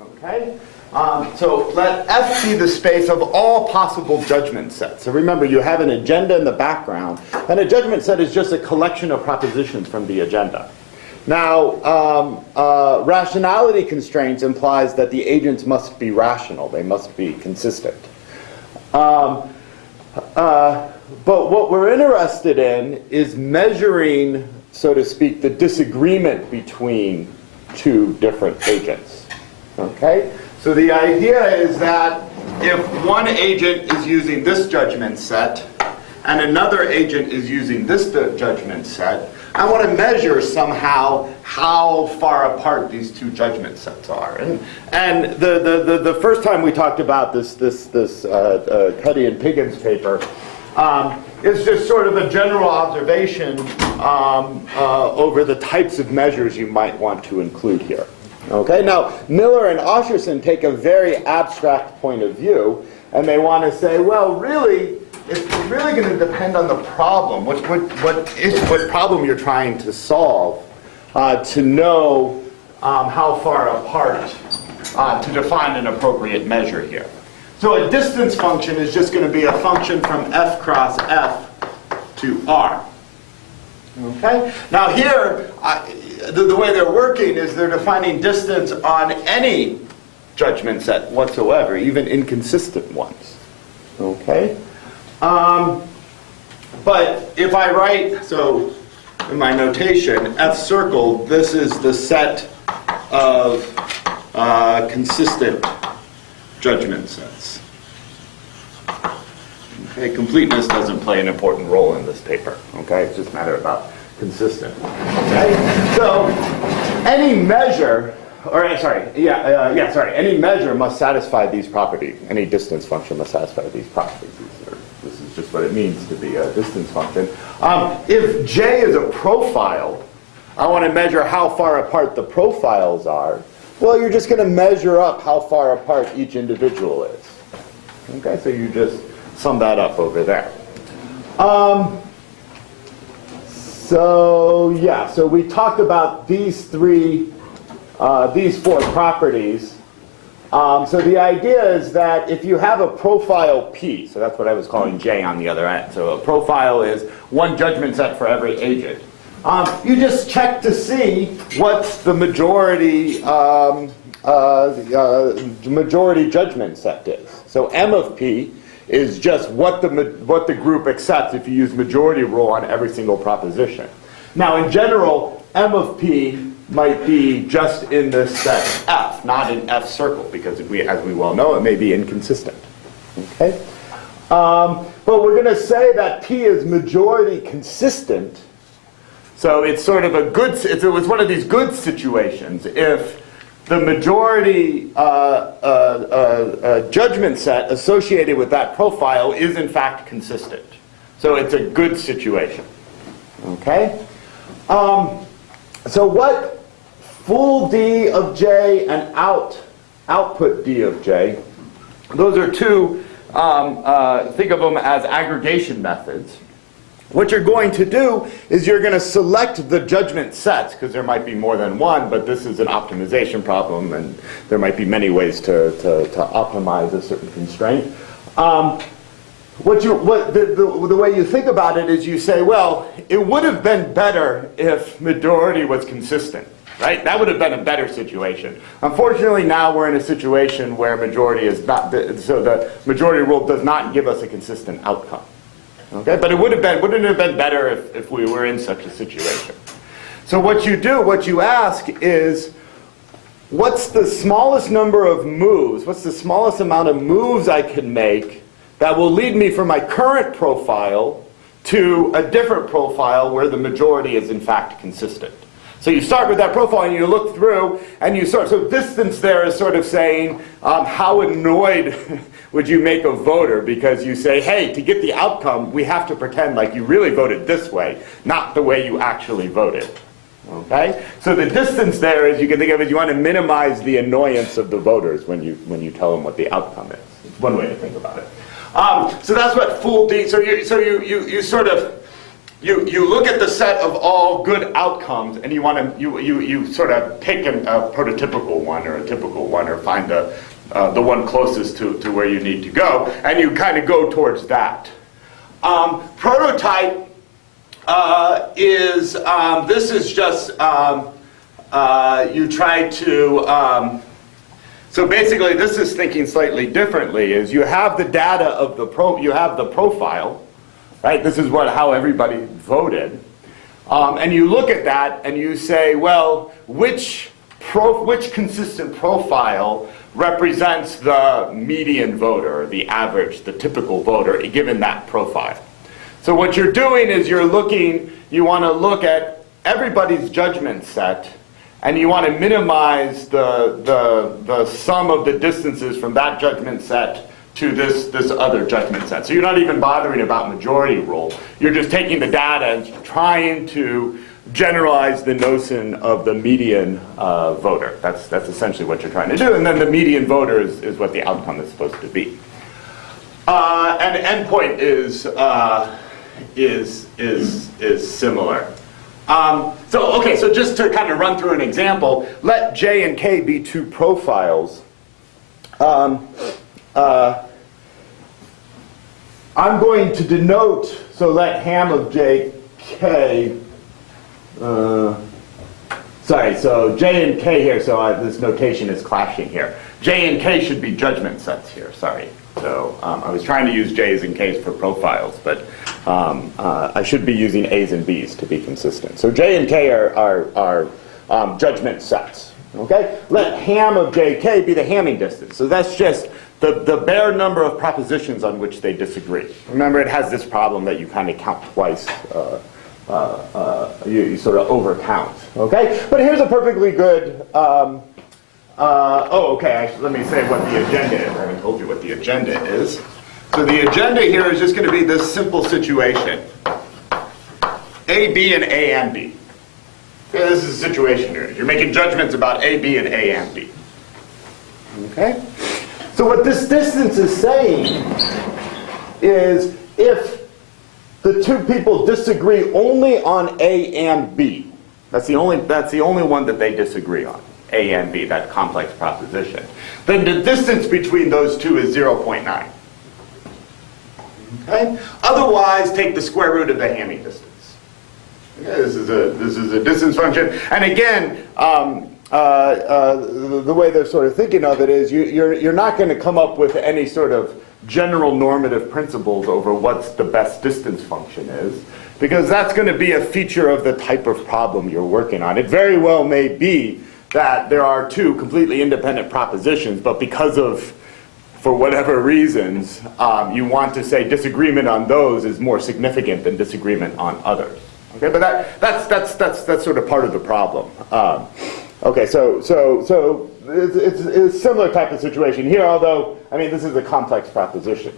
Okay? So let F be the space of all possible judgment sets. So remember, you have an agenda in the background, and a judgment set is just a collection of propositions from the agenda. Now, rationality constraints implies that the agents must be rational. They must be consistent. But what we're interested in is measuring, so to speak, the disagreement between two different agents. Okay? So the idea is that if one agent is using this judgment set and another agent is using this judgment set, I want to measure somehow how far apart these two judgment sets are. And the first time we talked about this Cuddy and Piggins paper is just sort of a general observation over the types of measures you might want to include here. Okay, now Miller and Osherson take a very abstract point of view, and they want to say, well, really, it's really going to depend on the problem. What problem you're trying to solve to know how far apart to define an appropriate measure here. So a distance function is just going to be a function from f cross f to r. Okay? Now here, the way they're working is they're defining distance on any judgment set whatsoever, even inconsistent ones. Okay? But if I write, so in my notation, f circled, this is the set of consistent judgment sets. Okay, completeness doesn't play an important role in this paper. Okay, it's just a matter about consistent. Okay, so any measure, any measure must satisfy these properties. Any distance function must satisfy these properties. This is just what it means to be a distance function. If J is a profile, I want to measure how far apart the profiles are. Well, you're just going to measure up how far apart each individual is. Okay, so you just sum that up over there. So we talked about these four properties. So the idea is that if you have a profile P, so that's what I was calling J on the other end. So a profile is one judgment set for every agent. You just check to see what's the majority judgment set is. So M of P is just what the group accepts if you use majority rule on every single proposition. Now, in general, M of P might be just in this set F, not in F circle, because as we well know, it may be inconsistent. Okay? But we're going to say that P is majority consistent. So it's sort of it was one of these good situations if the majority judgment set associated with that profile is in fact consistent. So it's a good situation. Okay? So what full D of J and output D of J, those are two, think of them as aggregation methods. What you're going to do is you're going to select the judgment sets, because there might be more than one, but this is an optimization problem, and there might be many ways to optimize a certain constraint. The way you think about it is you say, well, it would have been better if majority was consistent, right? That would have been a better situation. Unfortunately, now we're in a situation where majority is not, so the majority rule does not give us a consistent outcome. Okay, but wouldn't it have been better if we were in such a situation? So what you ask is, what's the smallest number of moves, what's the smallest amount of moves I can make that will lead me from my current profile to a different profile where the majority is in fact consistent? So you start with that profile and you look through and so distance there is sort of saying, how annoyed would you make a voter because you say, hey, to get the outcome, we have to pretend like you really voted this way, not the way you actually voted. Okay? So the distance there is, you can think of it, you want to minimize the annoyance of the voters when you tell them what the outcome is. It's one way to think about it. So that's what full D, so you sort of you look at the set of all good outcomes, and you sort of pick a prototypical one or a typical one, or find the one closest to where you need to go, and you kind of go towards that. Prototype this is just you try to. So basically, this is thinking slightly differently. Is you have the data of you have the profile. Right? This is how everybody voted. And you look at that and you say, well, which consistent profile represents the median voter, the average, the typical voter, given that profile? So what you're doing is you want to look at everybody's judgment set, and you want to minimize the sum of the distances from that judgment set to this other judgment set. So you're not even bothering about majority rule. You're just taking the data and trying to generalize the notion of the median voter. That's essentially what you're trying to do. And then the median voter is what the outcome is supposed to be. And endpoint is similar. So just to kind of run through an example, let J and K be two profiles. I'm going to denote, so let ham of JK, so J and K here, so this notation is clashing here. J and K should be judgment sets here, sorry. So I was trying to use J's and K's for profiles, but I should be using A's and B's to be consistent. So J and K are judgment sets, okay? Let ham of JK be the Hamming distance. So that's just the bare number of propositions on which they disagree. Remember, it has this problem that you kind of count twice. You sort of overcount, okay? But here's a perfectly good, let me say what the agenda is. I haven't told you what the agenda is. So the agenda here is just going to be this simple situation. A, B, and A and B. Okay, this is a situation here. You're making judgments about A, B, and A and B. Okay? So what this distance is saying is if the two people disagree only on A and B, that's the only one that they disagree on, A and B, that complex proposition, then the distance between those two is 0.9. Okay? Otherwise, take the square root of the Hamming distance. Okay, this is a distance function, and again, the way they're sort of thinking of it is you're not going to come up with any sort of general normative principles over what's the best distance function is, because that's going to be a feature of the type of problem you're working on. It very well may be that there are two completely independent propositions, but because of, for whatever reasons, you want to say disagreement on those is more significant than disagreement on others. Okay, but that's sort of part of the problem. Okay, so it's a similar type of situation here, although, I mean, this is a complex proposition.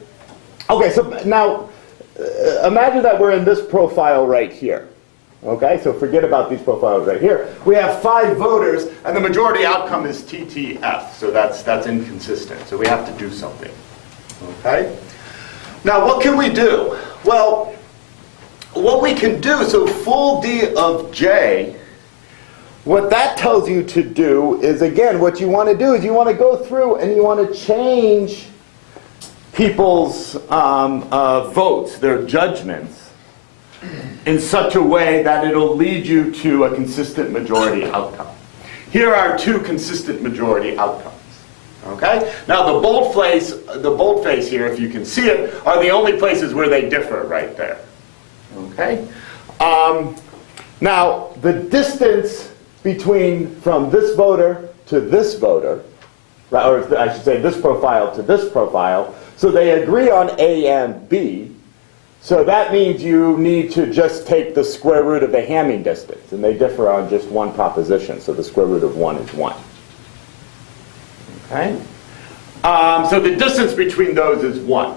Okay, so now, imagine that we're in this profile right here. Okay, so forget about these profiles right here. We have 5 voters, and the majority outcome is TTF, so that's inconsistent. So we have to do something. Okay? Now, what can we do? Well, what we can do, so full D of J, what that tells you to do is, again, what you want to do is you want to go through and you want to change people's votes, their judgments, in such a way that it'll lead you to a consistent majority outcome. Here are 2 consistent majority outcomes. Okay? Now the boldface here, if you can see it, are the only places where they differ right there. Okay? Now the distance from this voter to this voter, or I should say this profile to this profile, so they agree on A and B, so that means you need to just take the square root of the Hamming distance, and they differ on just one proposition, so the square root of 1 is 1. Okay? So the distance between those is 1.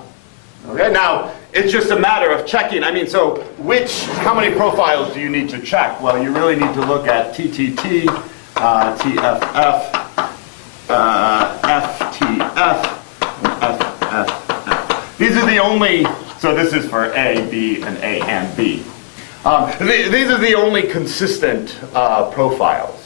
Okay, now it's just a matter of checking. I mean, so how many profiles do you need to check? Well, you really need to look at TTT, TFF, FTF, and FFF. These are the only, so this is for A, B, and A and B. These are the only consistent profiles.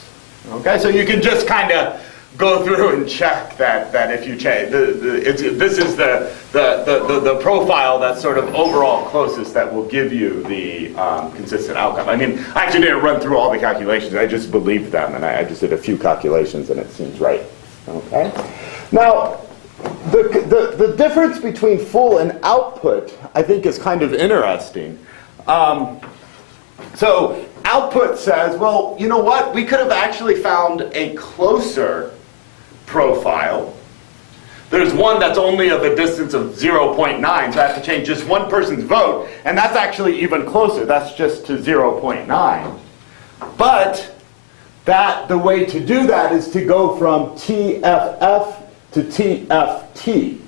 Okay, so you can just kind of go through and check that if you change, this is the profile that's sort of overall closest that will give you the consistent outcome. I mean, I actually didn't run through all the calculations. I just believed them, and I just did a few calculations, and it seems right. Okay. Now, the difference between full and output, I think, is kind of interesting. So output says, well, you know what? We could have actually found a closer profile. There's one that's only of a distance of 0.9, so I have to change just one person's vote, and that's actually even closer. That's just to 0.9. But the way to do that is to go from TFF to TFT.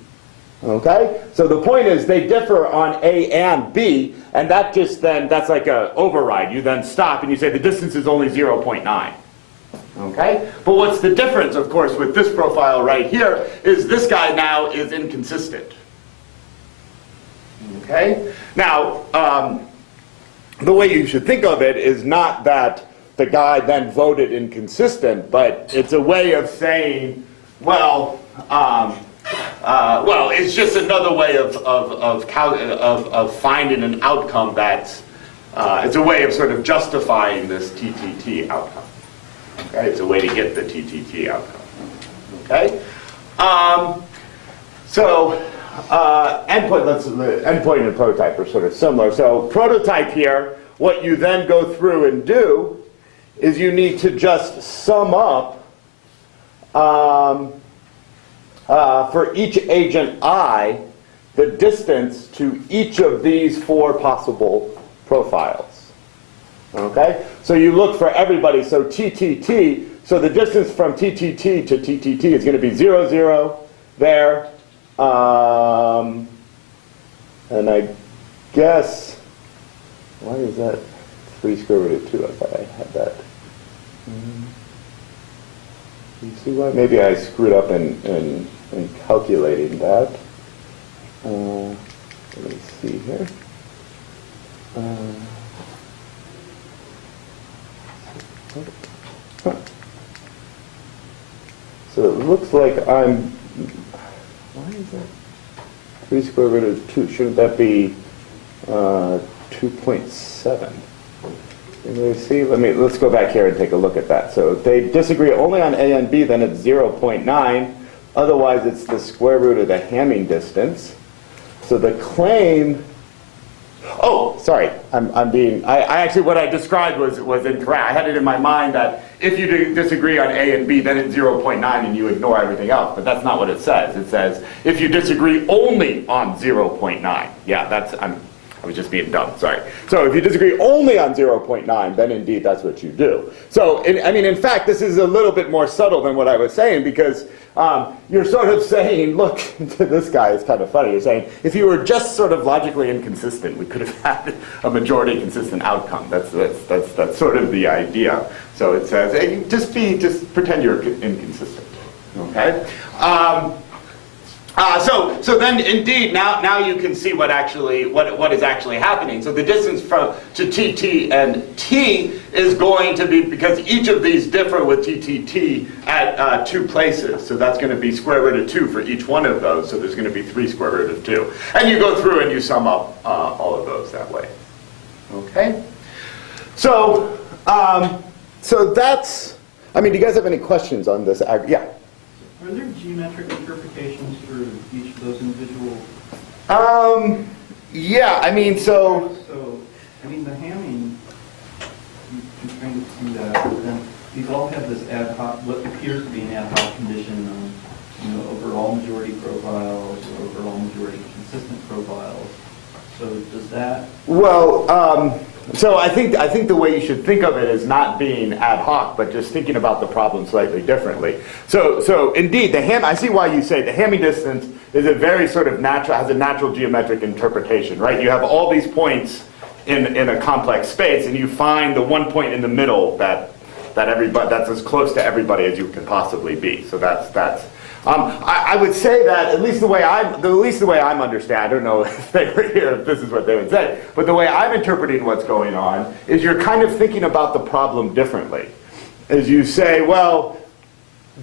Okay? So the point is they differ on A and B, and that just then, that's like an override. You then stop and you say the distance is only 0.9. Okay? But what's the difference, of course, with this profile right here is this guy now is inconsistent. Okay? Now, the way you should think of it is not that the guy then voted inconsistent, but it's a way of saying, well, it's just another way of finding an outcome that's, it's a way of sort of justifying this TTT outcome. Okay, it's a way to get the TTT outcome. Okay, endpoint and prototype are sort of similar. So prototype here, what you then go through and do is you need to just sum up for each agent I the distance to each of these four possible profiles. Okay? So you look for everybody. So TTT, so the distance from TTT to TTT is going to be 0, 0 there. And I guess, why is that 3 square root of 2? I thought I had that. You see why? Maybe I screwed up in calculating that. Let me see here. So it looks like I'm, why is that 3 square root of 2? Shouldn't that be 2.7? See, let's go back here and take a look at that. So if they disagree only on A and B, then it's 0.9. Otherwise, it's the square root of the Hamming distance. So the claim, oh, sorry, I actually, what I described was incorrect. I had it in my mind that if you disagree on A and B, then it's 0.9 and you ignore everything else. But that's not what it says. It says if you disagree only on 0.9. Yeah, I was just being dumb, sorry. So if you disagree only on 0.9, then indeed that's what you do. So, in fact, this is a little bit more subtle than what I was saying, because you're sort of saying, look, this guy is kind of funny. You're saying, if you were just sort of logically inconsistent, we could have had a majority consistent outcome. That's sort of the idea. So it says, hey, just pretend you're inconsistent, okay? So then, indeed, now you can see what is actually happening. So the distance to TT and T is going to be, because each of these differ with TTT at 2 places. So that's going to be square root of 2 for each one of those. So there's going to be 3 square root of 2. And you go through and you sum up all of those that way. Okay? So that's, do you guys have any questions on this? Yeah. Are there geometric interpretations for each of those individual? Yeah, So, the Hamming, you can kind of see that, but then these all have this ad hoc, what appears to be an ad hoc condition on, overall majority profiles or overall majority consistent profiles. So does that? Well, so I think the way you should think of it is not being ad hoc, but just thinking about the problem slightly differently. So indeed, I see why you say the Hamming distance is a very sort of has a natural geometric interpretation, right? You have all these points in a complex space, and you find the one point in the middle that's as close to everybody as you can possibly be. So that's I would say that at least the way I'm understanding, I don't know if they were here, if this is what they would say, but the way I'm interpreting what's going on is you're kind of thinking about the problem differently. As you say, well,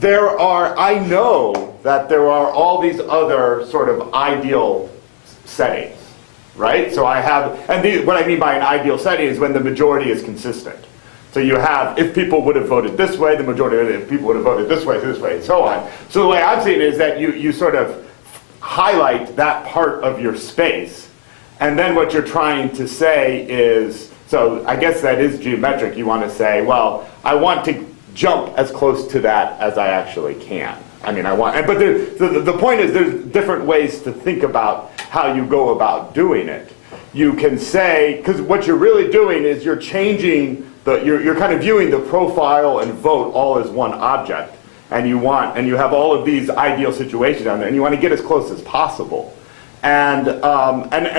I know that there are all these other sort of ideal settings, right? So I have, and what I mean by an ideal setting is when the majority is consistent. So you have, if people would have voted this way, the majority of people would have voted this way, and so on. So the way I'm seeing it is that you sort of highlight that part of your space, and then what you're trying to say is, so I guess that is geometric. You want to say, well, I want to jump as close to that as I actually can. I mean, but the point is there's different ways to think about how you go about doing it. You can say, because what you're really doing is you're changing you're kind of viewing the profile and vote all as one object, and you have all of these ideal situations down there, and you want to get as close as possible. And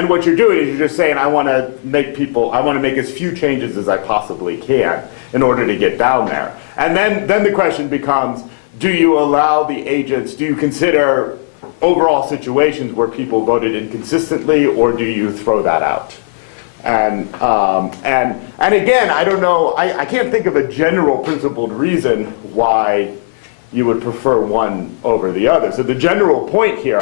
what you're doing is you're just saying, I want to make as few changes as I possibly can in order to get down there. And then the question becomes, do you allow the agents, do you consider overall situations where people voted inconsistently, or do you throw that out? And again, I don't know, I can't think of a general principled reason why you would prefer one over the other. So the general point here,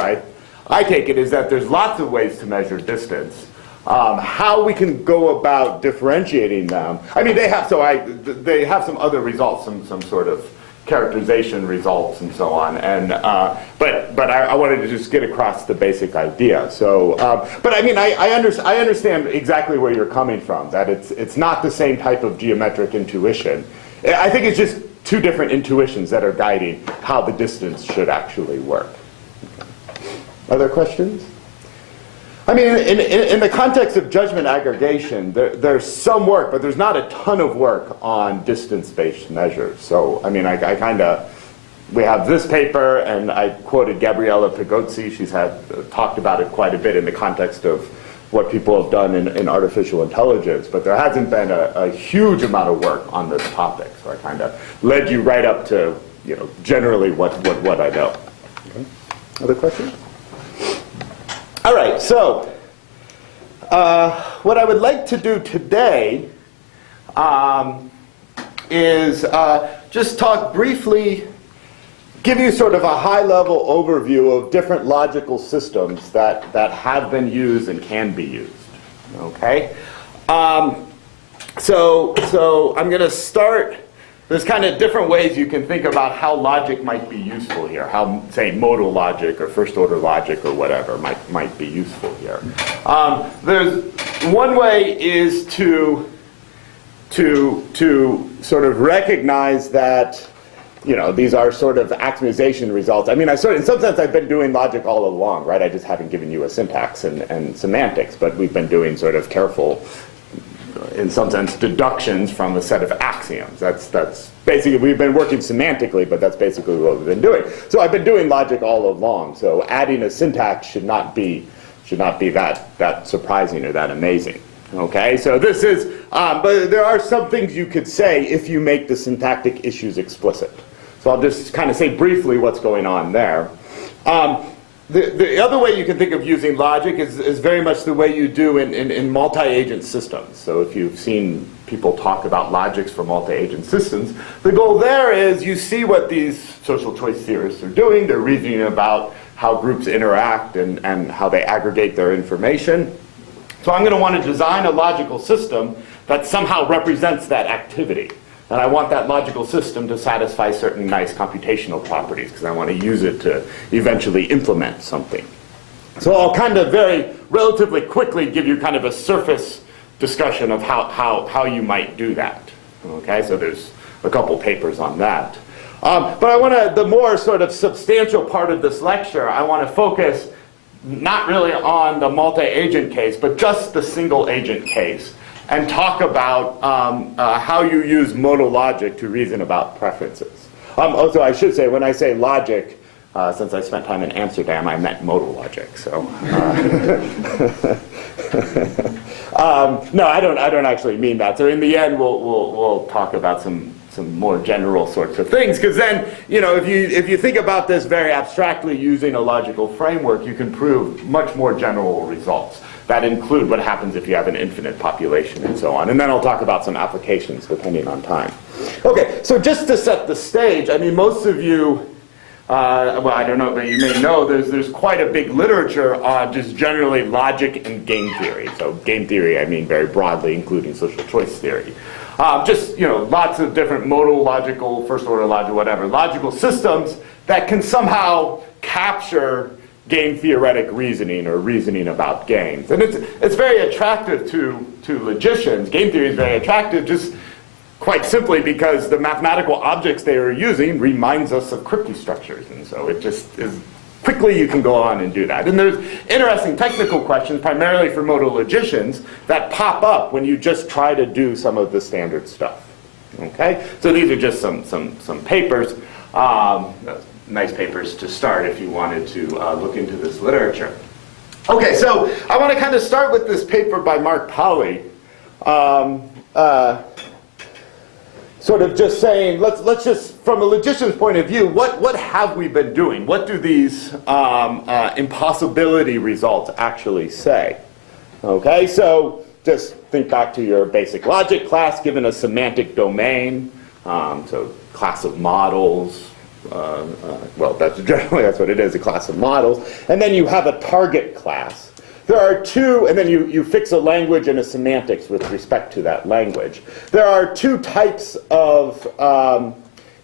I take it, is that there's lots of ways to measure distance. How we can go about differentiating them, I mean, they have some other results, some sort of characterization results and so on, and but I wanted to just get across the basic idea. So, but I mean, I understand exactly where you're coming from. That it's not the same type of geometric intuition. I think it's just two different intuitions that are guiding how the distance should actually work. Other questions? I mean, in the context of judgment aggregation, there's some work, but there's not a ton of work on distance-based measures. So, I mean, we have this paper, and I quoted Gabriella Pigozzi. She's talked about it quite a bit in the context of what people have done in artificial intelligence, but there hasn't been a huge amount of work on this topic. So I kind of led you right up to, generally what I know. Okay. Other questions? All right, so what I would like to do today is just talk briefly, give you sort of a high-level overview of different logical systems that have been used and can be used. Okay, so I'm going to start. There's kind of different ways you can think about how logic might be useful here, how, say, modal logic or first-order logic or whatever might be useful here. There's one way is to sort of recognize that, these are sort of axiomatization results. I mean, in some sense, I've been doing logic all along, right? I just haven't given you a syntax and semantics, but we've been doing sort of careful, in some sense, deductions from a set of axioms. That's basically, we've been working semantically, but that's basically what we've been doing. So I've been doing logic all along. So adding a syntax should not be that surprising or that amazing. Okay, so this is, but there are some things you could say if you make the syntactic issues explicit. So I'll just kind of say briefly what's going on there. The other way you can think of using logic is very much the way you do in multi-agent systems. So if you've seen people talk about logics for multi-agent systems, the goal there is you see what these social choice theorists are doing. They're reasoning about how groups interact and how they aggregate their information. So I'm going to want to design a logical system that somehow represents that activity. And I want that logical system to satisfy certain nice computational properties because I want to use it to eventually implement something. So I'll kind of relatively quickly give you kind of a surface discussion of how you might do that. Okay, so there's a couple papers on that. But I want to, the more sort of substantial part of this lecture, I want to focus not really on the multi-agent case, but just the single agent case, and talk about how you use modal logic to reason about preferences. Also, I should say, when I say logic, since I spent time in Amsterdam, I meant modal logic. So, no, I don't actually mean that. So in the end, we'll talk about some some more general sorts of things, because then, you know, if you think about this very abstractly using a logical framework, you can prove much more general results that include what happens if you have an infinite population and so on. And then I'll talk about some applications depending on time. Okay, so just to set the stage, I mean, most of you, well, I don't know, but you may know there's quite a big literature on just generally logic and game theory. So game theory, I mean very broadly, including social choice theory. Just, you know, lots of different modal logical, first order logic, whatever, logical systems that can somehow capture game theoretic reasoning or reasoning about games. And it's very attractive to logicians. Game theory is very attractive just quite simply because the mathematical objects they are using reminds us of cryptic structures. And so it just is, quickly you can go on and do that. And there's interesting technical questions, primarily for modal logicians, that pop up when you just try to do some of the standard stuff. Okay? So these are just some papers, nice papers to start if you wanted to look into this literature. Okay, so I want to kind of start with this paper by Mark Pacuit. Sort of just saying, let's just, from a logician's point of view, what have we been doing? What do these impossibility results actually say? Okay, so just think back to your basic logic class, given a semantic domain, so class of models. Well, that's what it is, a class of models. And then you have a target class. There are two, and then you fix a language and a semantics with respect to that language. There are two types of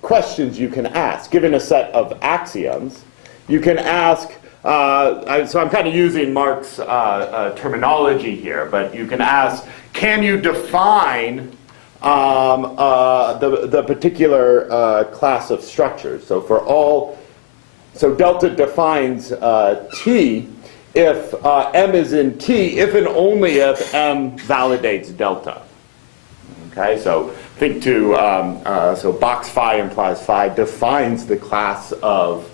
questions you can ask. Given a set of axioms, you can ask, so I'm kind of using Mark's terminology here, but you can ask, can you define the particular class of structures? So for all, so delta defines T if M is in T, if and only if M validates delta. Okay, so think to, so box phi implies phi defines the class of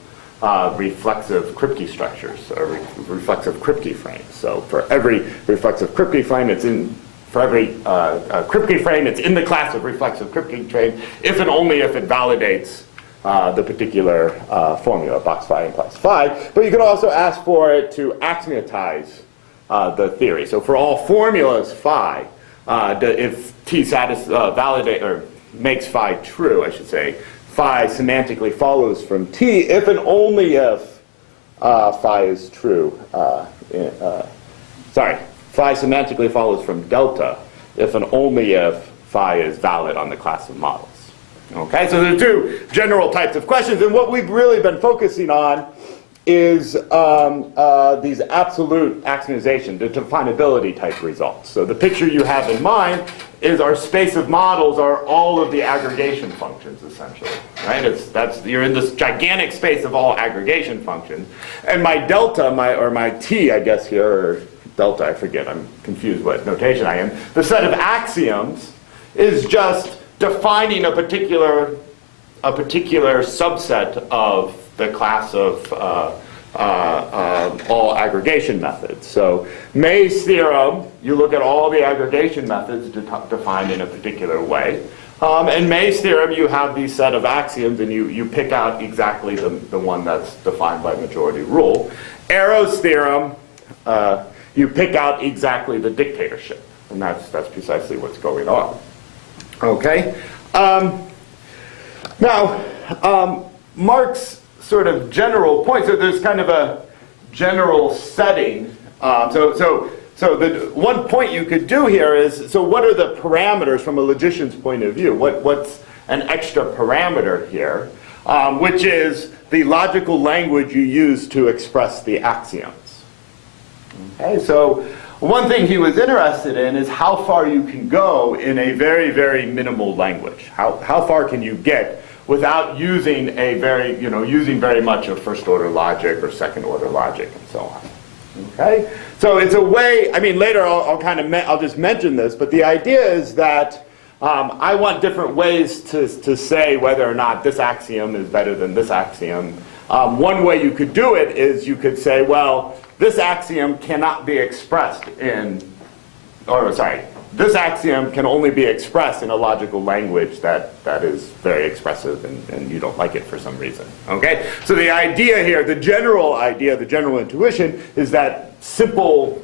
reflexive Kripke structures, or reflexive Kripke frames. So for every reflexive Kripke frame, it's in, for every Kripke frame, it's in the class of reflexive Kripke frame, if and only if it validates the particular formula, box phi implies phi. But you can also ask for it to axiomatize the theory. So for all formulas phi, if T validate or makes phi true, I should say, phi semantically follows from T if and only if phi is true. Sorry, phi semantically follows from delta if and only if phi is valid on the class of models. Okay, so there are two general types of questions, and what we've really been focusing on is these absolute axiomatization, the definability type results. So the picture you have in mind is our space of models are all of the aggregation functions, essentially. Right? You're in this gigantic space of all aggregation functions, and my delta, or my T, I guess here, or delta, I forget, I'm confused what notation I am. The set of axioms is just defining a particular subset of the class of all aggregation methods. So May's theorem, you look at all the aggregation methods defined in a particular way. And May's theorem, you have these set of axioms, and you pick out exactly the one that's defined by majority rule. Arrow's theorem, you pick out exactly the dictatorship, and that's precisely what's going on. Okay. Now, Mark's sort of general point. So there's kind of a general setting. So the one point you could do here is, so what are the parameters from a logician's point of view? What's an extra parameter here, which is the logical language you use to express the axioms. Okay. So one thing he was interested in is how far you can go in a very, very minimal language. How far can you get without using using very much of first order logic or second order logic and so on. Okay? So it's a way, I mean, later I'll just mention this, but the idea is that I want different ways to say whether or not this axiom is better than this axiom. One way you could do it is you could say, well, this axiom cannot be expressed in, or sorry, this axiom can only be expressed in a logical language that is very expressive and you don't like it for some reason. Okay? So the idea here, the general intuition is that simple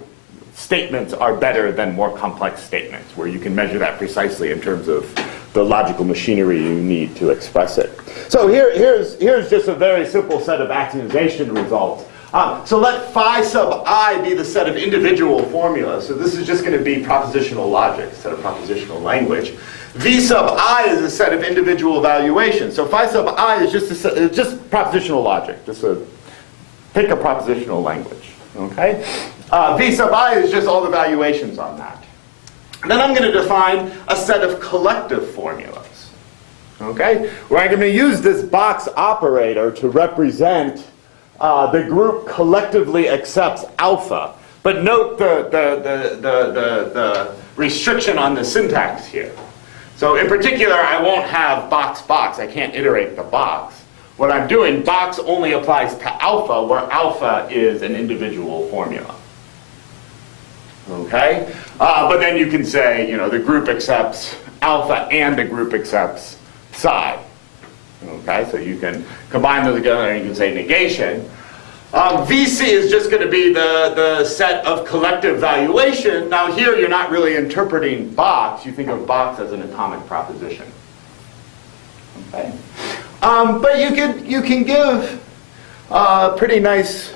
statements are better than more complex statements, where you can measure that precisely in terms of the logical machinery you need to express it. So here's just a very simple set of axiomization results. So let phi sub I be the set of individual formulas. So this is just going to be propositional logic instead of propositional language. V sub I is a set of individual evaluations. So phi sub I is just propositional logic. Pick a propositional language. Okay? V sub I is just all the valuations on that. And then I'm going to define a set of collective formulas. Okay? Where I'm going to use this box operator to represent the group collectively accepts alpha. But note the restriction on the syntax here. So in particular, I won't have box, box. I can't iterate the box. What I'm doing, box only applies to alpha, where alpha is an individual formula. Okay? But then you can say, the group accepts alpha and the group accepts psi. Okay? So you can combine those together and you can say negation. VC is just going to be the set of collective valuation. Now here you're not really interpreting box. You think of box as an atomic proposition. Okay? But you can give pretty nice,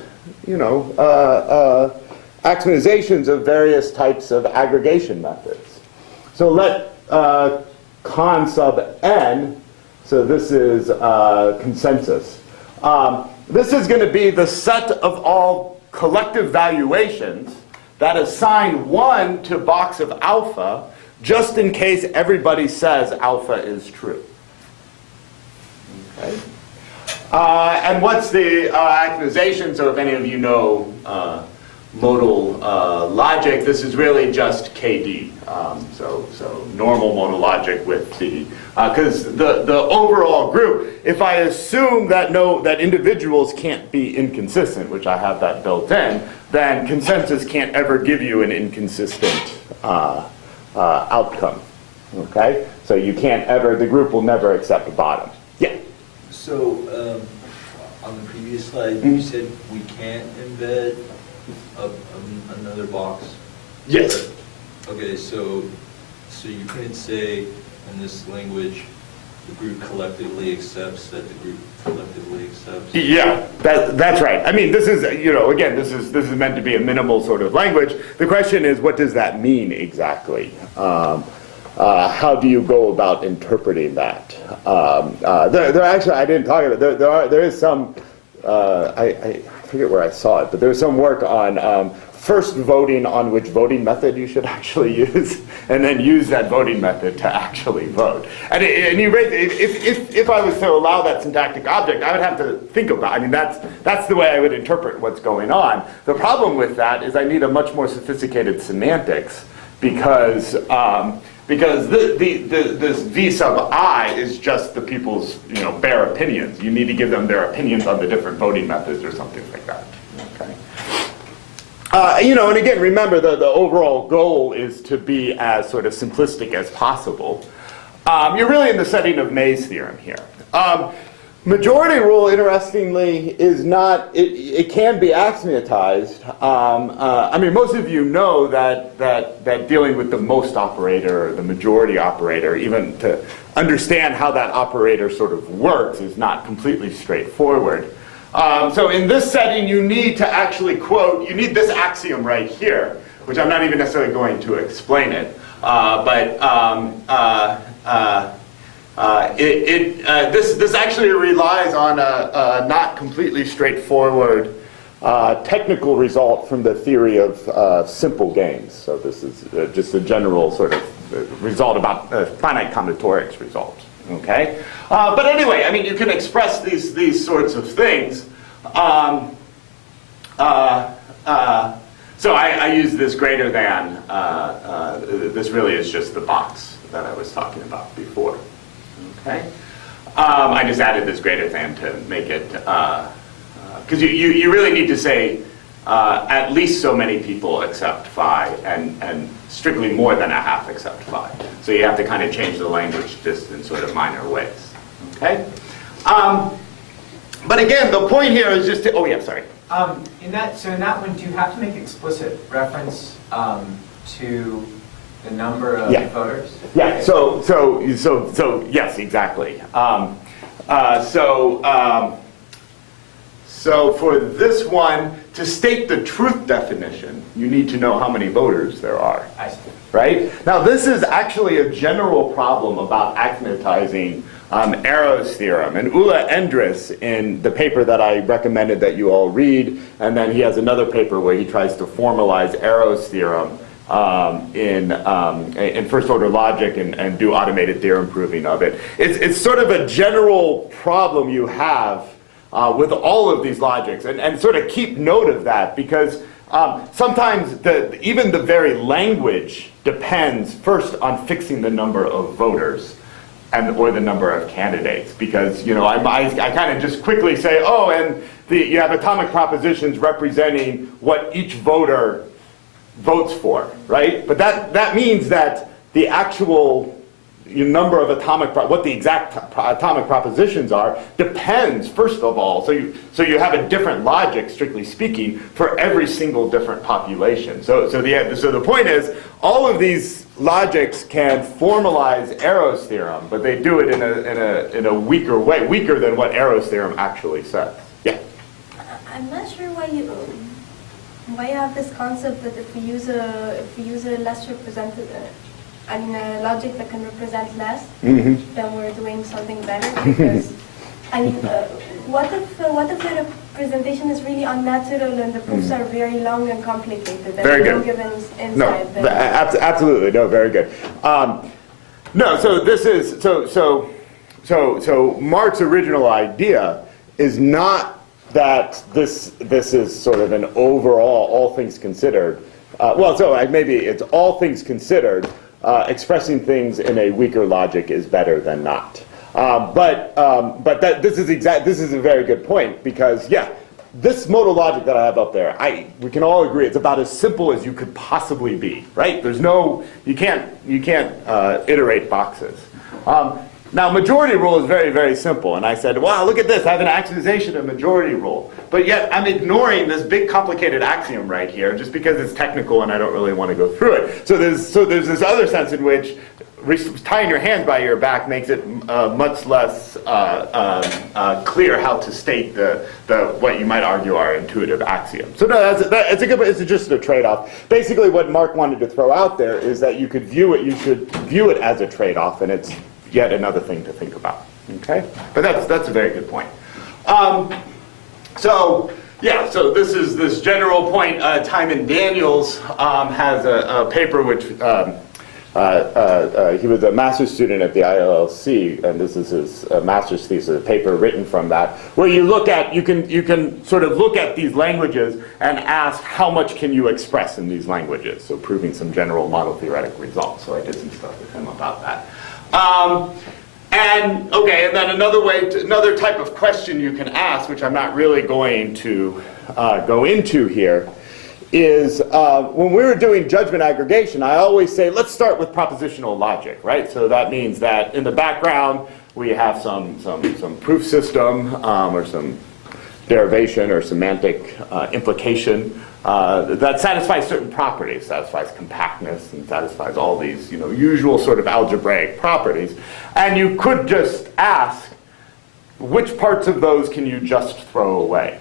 axiomizations of various types of aggregation methods. So let con sub n, so this is consensus. This is going to be the set of all collective valuations that assign 1 to box of alpha, just in case everybody says alpha is true. Okay? And what's the accusation? So if any of you know modal logic, this is really just KD. So normal modal logic with the, because the overall group, if I assume that that individuals can't be inconsistent, which I have that built in, then consensus can't ever give you an inconsistent outcome. Okay? So you can't ever, the group will never accept a bottom. Yeah? So on the previous slide, you said we can't embed another box? Yes. Okay, so you couldn't say in this language the group collectively accepts that the group collectively accepts? Yeah, that's right. I mean, this is, again, this is meant to be a minimal sort of language. The question is, what does that mean exactly? How do you go about interpreting that? There actually, I didn't talk about it. There is some, I forget where I saw it, but there's some work on first voting on which voting method you should actually use, and then use that voting method to actually vote. And you raise, if I was to allow that syntactic object, I would have to think about. I mean, that's the way I would interpret what's going on. The problem with that is I need a much more sophisticated semantics because this V sub I is just the people's bare opinions. You need to give them their opinions on the different voting methods or something like that. Okay. And again, remember the overall goal is to be as sort of simplistic as possible. You're really in the setting of May's theorem here. Majority rule, interestingly, is not, it can be axiomatized. I mean, most of you know that dealing with the most operator, or the majority operator, even to understand how that operator sort of works is not completely straightforward. So in this setting, you need to actually quote, you need this axiom right here, which I'm not even necessarily going to explain it. This actually relies on a not completely straightforward technical result from the theory of simple games. So this is just a general sort of result about finite combinatorics result. Okay, but anyway, I mean, you can express these sorts of things. So I use this greater than. This really is just the box that I was talking about before. Okay, I just added this greater than to make it because you really need to say at least so many people accept phi, and strictly more than a half accept phi. So you have to kind of change the language just in sort of minor ways. Okay? But again, the point here is just to, oh yeah, sorry. In that one, do you have to make explicit reference to the number of voters? Yeah. So yes, exactly. So for this one, to state the truth definition, you need to know how many voters there are. I see. Right? Now, this is actually a general problem about axiomatizing Arrow's theorem. And Ulla Endres, in the paper that I recommended that you all read, and then he has another paper where he tries to formalize Arrow's theorem in first-order logic and do automated theorem proving of it. It's sort of a general problem you have with all of these logics, and sort of keep note of that, because sometimes even the very language depends first on fixing the number of voters or the number of candidates, because I kind of just quickly say, oh, and you have atomic propositions representing what each voter votes for, right? But that means that the actual number of what the exact atomic propositions are depends, first of all, so you have a different logic, strictly speaking, for every single different population. So the point is, all of these logics can formalize Arrow's theorem, but they do it in a weaker way, weaker than what Arrow's theorem actually says. Yeah. I'm not sure why you have this concept that if we use a less represented, a logic that can represent less, then we're doing something better. Because what if the representation is really unnatural and the proofs are very long and complicated and very good. don't give insight? No, absolutely, no, very good. No, so this is so Mark's original idea is not that this is sort of an overall, all things considered. Maybe it's all things considered. Expressing things in a weaker logic is better than not. But this is a very good point, because this modal logic that I have up there, we can all agree it's about as simple as you could possibly be, right? You can't iterate boxes. Now, majority rule is very, very simple, and I said, wow, look at this, I have an axiomatization of majority rule, but yet I'm ignoring this big complicated axiom right here just because it's technical and I don't really want to go through it. So there's this other sense in which tying your hands by your back makes it much less clear how to state what you might argue are intuitive axioms. So no, it's just a trade-off. Basically, what Mark wanted to throw out there is that you should view it as a trade-off, and it's yet another thing to think about. Okay, but that's a very good point. So this general point. Timon Daniels has a paper which he was a master's student at the ILLC, and this is his master's thesis, a paper written from that, where you can sort of look at these languages and ask how much can you express in these languages. So proving some general model theoretic results. So I did some stuff with him about that. And then another type of question you can ask, which I'm not really going to go into here, is when we were doing judgment aggregation, I always say, let's start with propositional logic, right? So that means that in the background, we have some proof system or some derivation or semantic implication that satisfies certain properties, satisfies compactness and satisfies all these usual sort of algebraic properties. And you could just ask, which parts of those can you just throw away?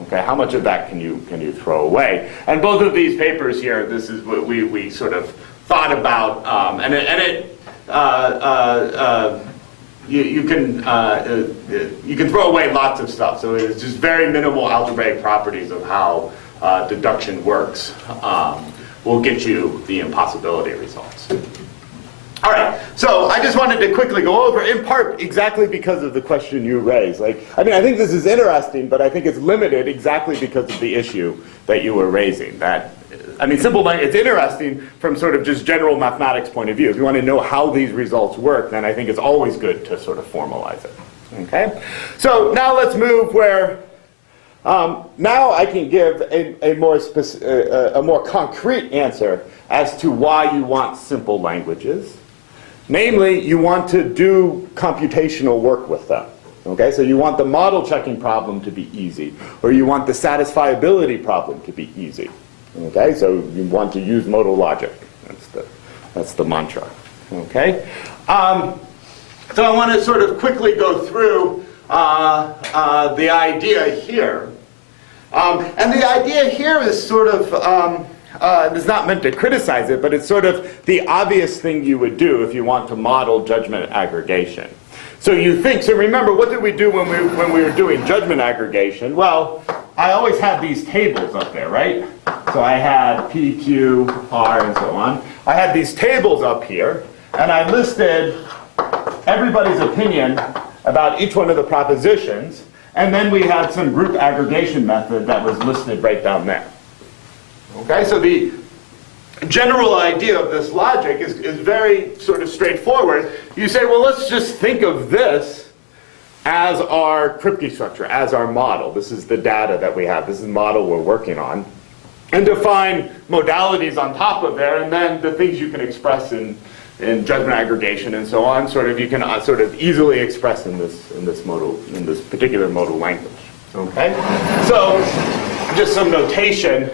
Okay, how much of that can you throw away? And both of these papers here, this is what we sort of thought about, you can throw away lots of stuff. So it's just very minimal algebraic properties of how deduction works will get you the impossibility results. All right, so I just wanted to quickly go over, in part, exactly because of the question you raised. I think this is interesting, but I think it's limited exactly because of the issue that you were raising. Simple language, it's interesting from sort of just general mathematics point of view. If you want to know how these results work, then I think it's always good to sort of formalize it. Okay? So now let's move where Now I can give a more concrete answer as to why you want simple languages. Namely, you want to do computational work with them. Okay, so you want the model checking problem to be easy, or you want the satisfiability problem to be easy. Okay, so you want to use modal logic. That's the mantra. Okay, so I want to sort of quickly go through the idea here, and the idea here is sort of. It's not meant to criticize it, but it's sort of the obvious thing you would do if you want to model judgment aggregation. So you think, so remember, what did we do when we were doing judgment aggregation? Well, I always had these tables up there, right? So I had P, Q, R, and so on. I had these tables up here, and I listed everybody's opinion about each one of the propositions, and then we had some group aggregation method that was listed right down there. Okay, so the general idea of this logic is very sort of straightforward. You say, well, let's just think of this as our Kripke structure, as our model. This is the data that we have. This is the model we're working on. And define modalities on top of there, and then the things you can express in judgment aggregation and so on, sort of you can sort of easily express in this particular modal language. Okay? So just some notation.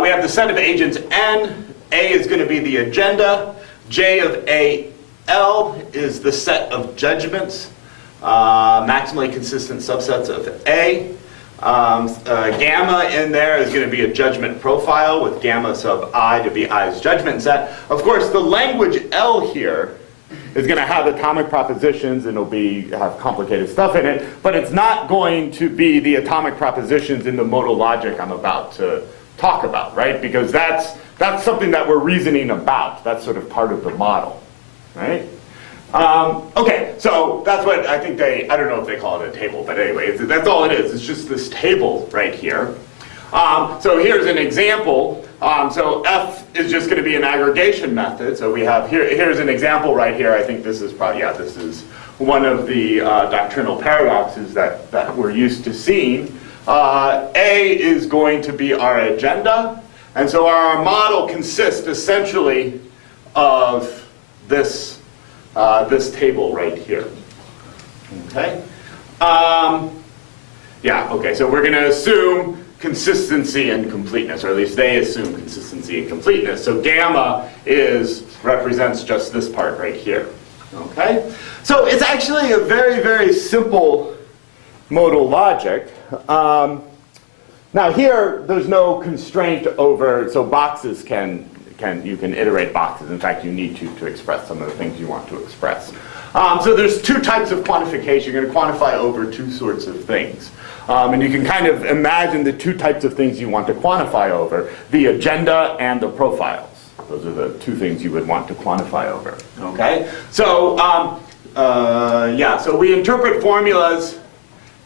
We have the set of agents N. A is going to be the agenda. J of AL is the set of judgments, maximally consistent subsets of A. Gamma in there is going to be a judgment profile with gamma sub I to be I's judgment set. Of course, the language L here is going to have atomic propositions and it'll have complicated stuff in it, but it's not going to be the atomic propositions in the modal logic I'm about to talk about, right? Because that's something that we're reasoning about. That's sort of part of the model, right? Okay, so that's what I think I don't know if they call it a table, but anyway, that's all it is. It's just this table right here. So here's an example. So F is just going to be an aggregation method. So we have here's an example right here. I think this is probably, this is one of the doctrinal paradoxes that we're used to seeing. A is going to be our agenda, and so our model consists essentially of this table right here. Okay. Okay. So we're going to assume consistency and completeness, or at least they assume consistency and completeness. So gamma represents just this part right here. Okay. So it's actually a very, very simple modal logic. Now here, there's no constraint over, so boxes you can iterate boxes. In fact, you need to express some of the things you want to express. So there's two types of quantification. You're going to quantify over two sorts of things. And you can kind of imagine the two types of things you want to quantify over, the agenda and the profiles. Those are the two things you would want to quantify over. Okay? So, so we interpret formulas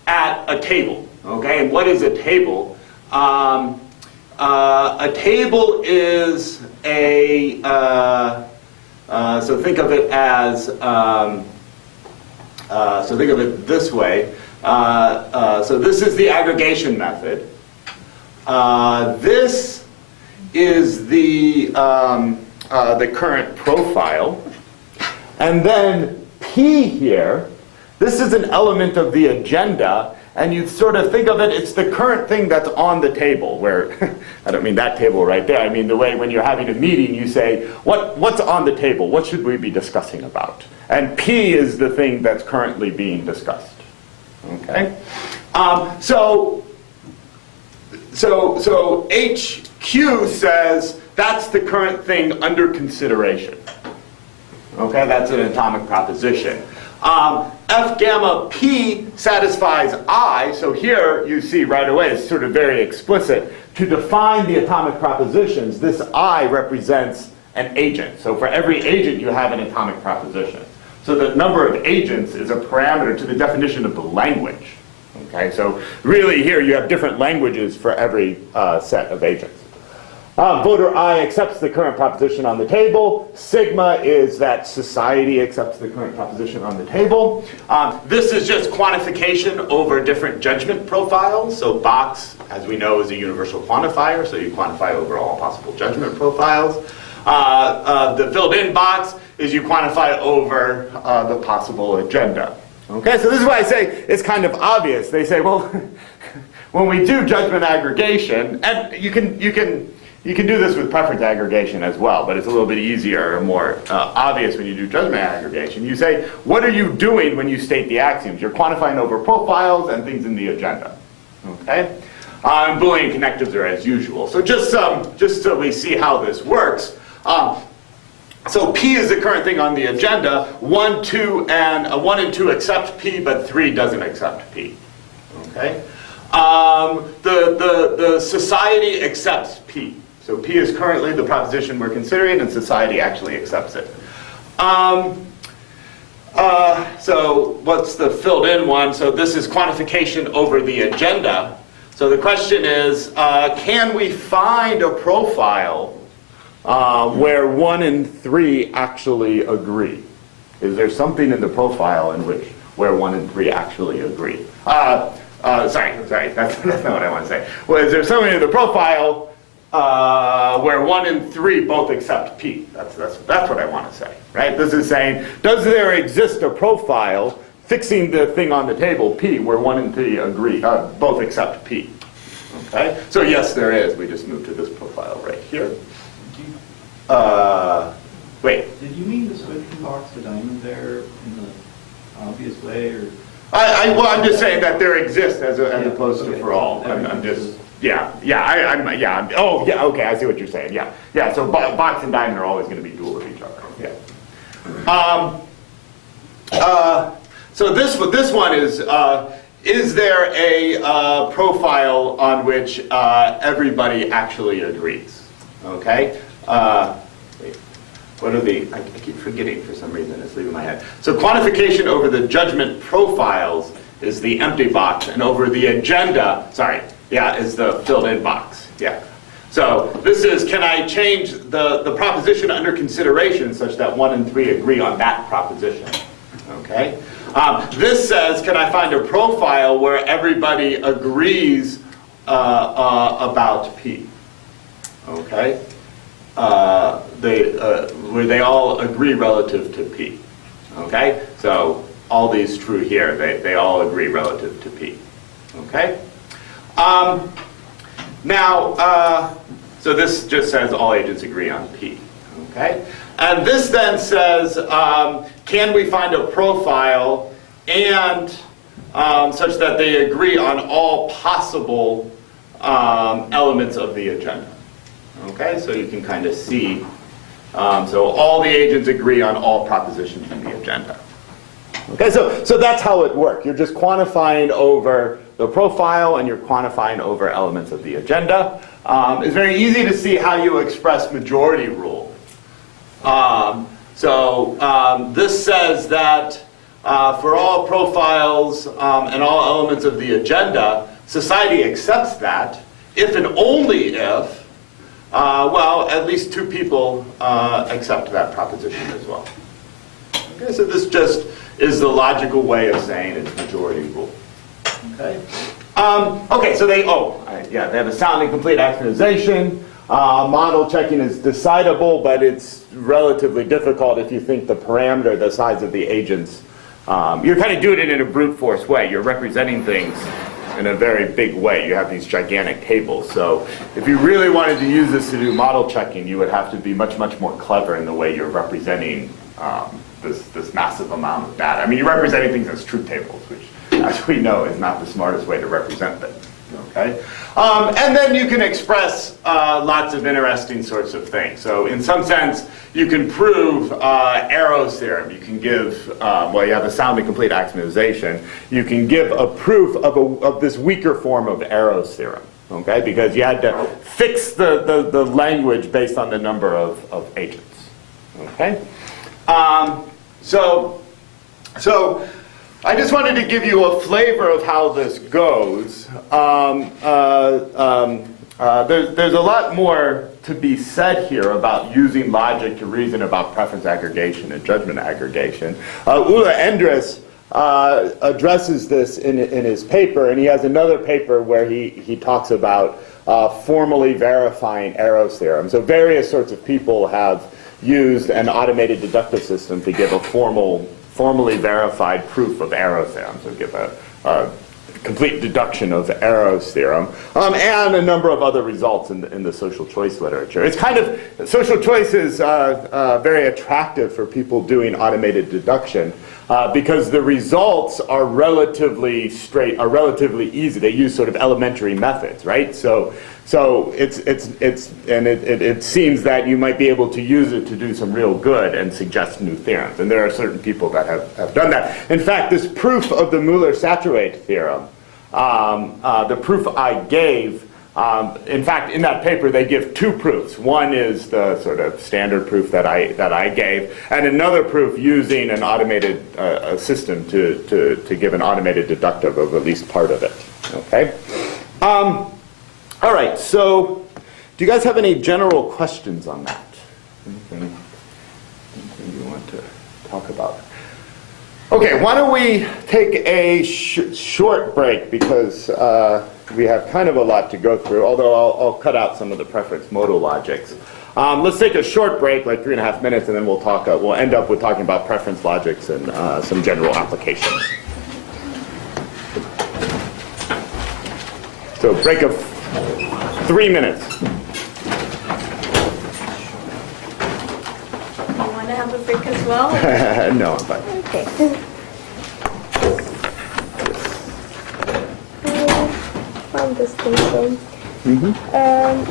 at a table. Okay, and what is a table? A table is so think of it as so think of it this way. So this is the aggregation method. This is the current profile, and then P here. This is an element of the agenda, and you sort of think of it, it's the current thing that's on the table, where, I don't mean that table right there, I mean the way when you're having a meeting, you say, what's on the table? What should we be discussing about? And P is the thing that's currently being discussed. Okay? So HQ says that's the current thing under consideration. Okay, that's an atomic proposition. F gamma P satisfies I, so here you see right away it's sort of very explicit. To define the atomic propositions, this I represents an agent. So for every agent you have an atomic proposition. So the number of agents is a parameter to the definition of the language. Okay, so really here you have different languages for every set of agents. Voter I accepts the current proposition on the table. Sigma is that society accepts the current proposition on the table. This is just quantification over different judgment profiles. So box, as we know, is a universal quantifier, so you quantify over all possible judgment profiles. The filled-in box is you quantify over the possible agenda. Okay, so this is why I say it's kind of obvious. They say, well, when we do judgment aggregation, and you can do this with preference aggregation as well, but it's a little bit easier and more obvious when you do judgment aggregation. You say, what are you doing when you state the axioms? You're quantifying over profiles and things in the agenda. Okay? And Boolean connectives are as usual. So just so we see how this works. So P is the current thing on the agenda. 1, 2, and 1 and 2 accept P, but 3 doesn't accept P. Okay? The society accepts P. So P is currently the proposition we're considering, and society actually accepts it. So what's the filled in one? So this is quantification over the agenda. So the question is, can we find a profile where 1 and 3 actually agree? Is there something in the profile in which where 1 and 3 actually agree? Sorry, that's not what I want to say. Well, is there something in the profile where 1 and 3 both accept P? That's what I want to say, right? This is saying, does there exist a profile fixing the thing on the table, P, where 1 and 3 agree, both accept P? Okay, so yes, there is. We just moved to this profile right here. Wait. Did you mean to switch from box to diamond there in the obvious way, or? Well, I'm just saying that there exists as opposed to okay. for all. I'm just, okay, I see what you're saying, yeah. So box and diamond are always going to be dual of each other, yeah. So this one is there a profile on which everybody actually agrees? Okay. Wait, what are the? I keep forgetting for some reason. It's leaving my head. So quantification over the judgment profiles is the empty box, and over the agenda, is the filled-in box. Yeah. So this is, can I change the proposition under consideration such that 1 and 3 agree on that proposition? Okay. This says, can I find a profile where everybody agrees about P? Okay. Where they all agree relative to P. Okay. So all these true here. They all agree relative to P. Okay. So this just says all agents agree on P. Okay. And this then says, can we find a profile and such that they agree on all possible elements of the agenda? Okay, so you can kind of see. So all the agents agree on all propositions in the agenda. Okay, so that's how it works. You're just quantifying over the profile and you're quantifying over elements of the agenda. It's very easy to see how you express majority rule. This says that for all profiles and all elements of the agenda, society accepts that if and only if, at least 2 people accept that proposition as well. Okay, so this just is the logical way of saying it's majority rule. Okay. So they have a sound and complete axionization. Model checking is decidable, but it's relatively difficult if you think the parameter, the size of the agents. You're kind of doing it in a brute force way. You're representing things in a very big way. You have these gigantic tables. So if you really wanted to use this to do model checking, you would have to be much, much more clever in the way you're representing this massive amount of data. I mean, you're representing things as truth tables, which, as we know, is not the smartest way to represent things. Okay? And then you can express lots of interesting sorts of things. So in some sense, you can prove Arrow's theorem. You can give, you have a sound and complete axionization. You can give a proof of this weaker form of Arrow's theorem. Okay? Because you had to fix the language based on the number of agents. Okay? So I just wanted to give you a flavor of how this goes. there's a lot more to be said here about using logic to reason about preference aggregation and judgment aggregation. Ulla Endres addresses this in his paper, and he has another paper where he talks about formally verifying Arrow's theorem. So various sorts of people have used an automated deductive system to give a formally verified proof of Arrow's theorem, so give a complete deduction of Arrow's theorem, and a number of other results in the social choice literature. It's kind of, social choice is very attractive for people doing automated deduction because the results are relatively easy. They use sort of elementary methods, right? So it seems that you might be able to use it to do some real good and suggest new theorems. And there are certain people that have done that. In fact, this proof of the Müller-Satterthwaite theorem, the proof I gave, in fact, in that paper they give two proofs. One is the sort of standard proof that I gave, and another proof using an automated system to give an automated deductive of at least part of it. Okay. All right, so do you guys have any general questions on that? Anything you want to talk about? Okay, why don't we take a short break because we have kind of a lot to go through, although I'll cut out some of the preference modal logics. Let's take a short break, like 3.5 minutes, and then we'll talk. We'll end up with talking about preference logics and some general applications. So break of 3 minutes. You want to have a break as well? No, I'm fine. Okay. Found this thing. So,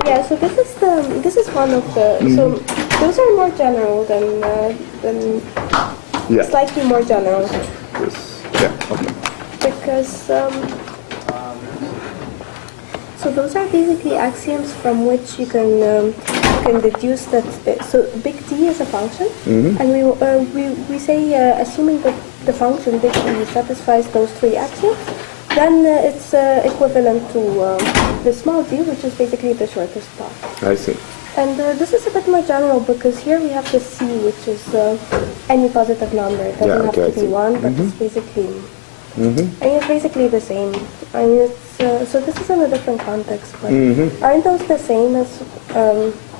yeah. So this is one of the. So those are more general than Yeah. slightly more general Yeah. Okay. because. So those are basically axioms from which you can deduce that. So big T is a function, and we say assuming that the function big T satisfies those three axioms, then it's equivalent to the small d, which is basically the shortest path. I see. And this is a bit more general because here we have the C, which is any positive number. It doesn't have to be one, but it's basically. I mean, it's basically the same. I mean, it's so this is in a different context, but aren't those the same as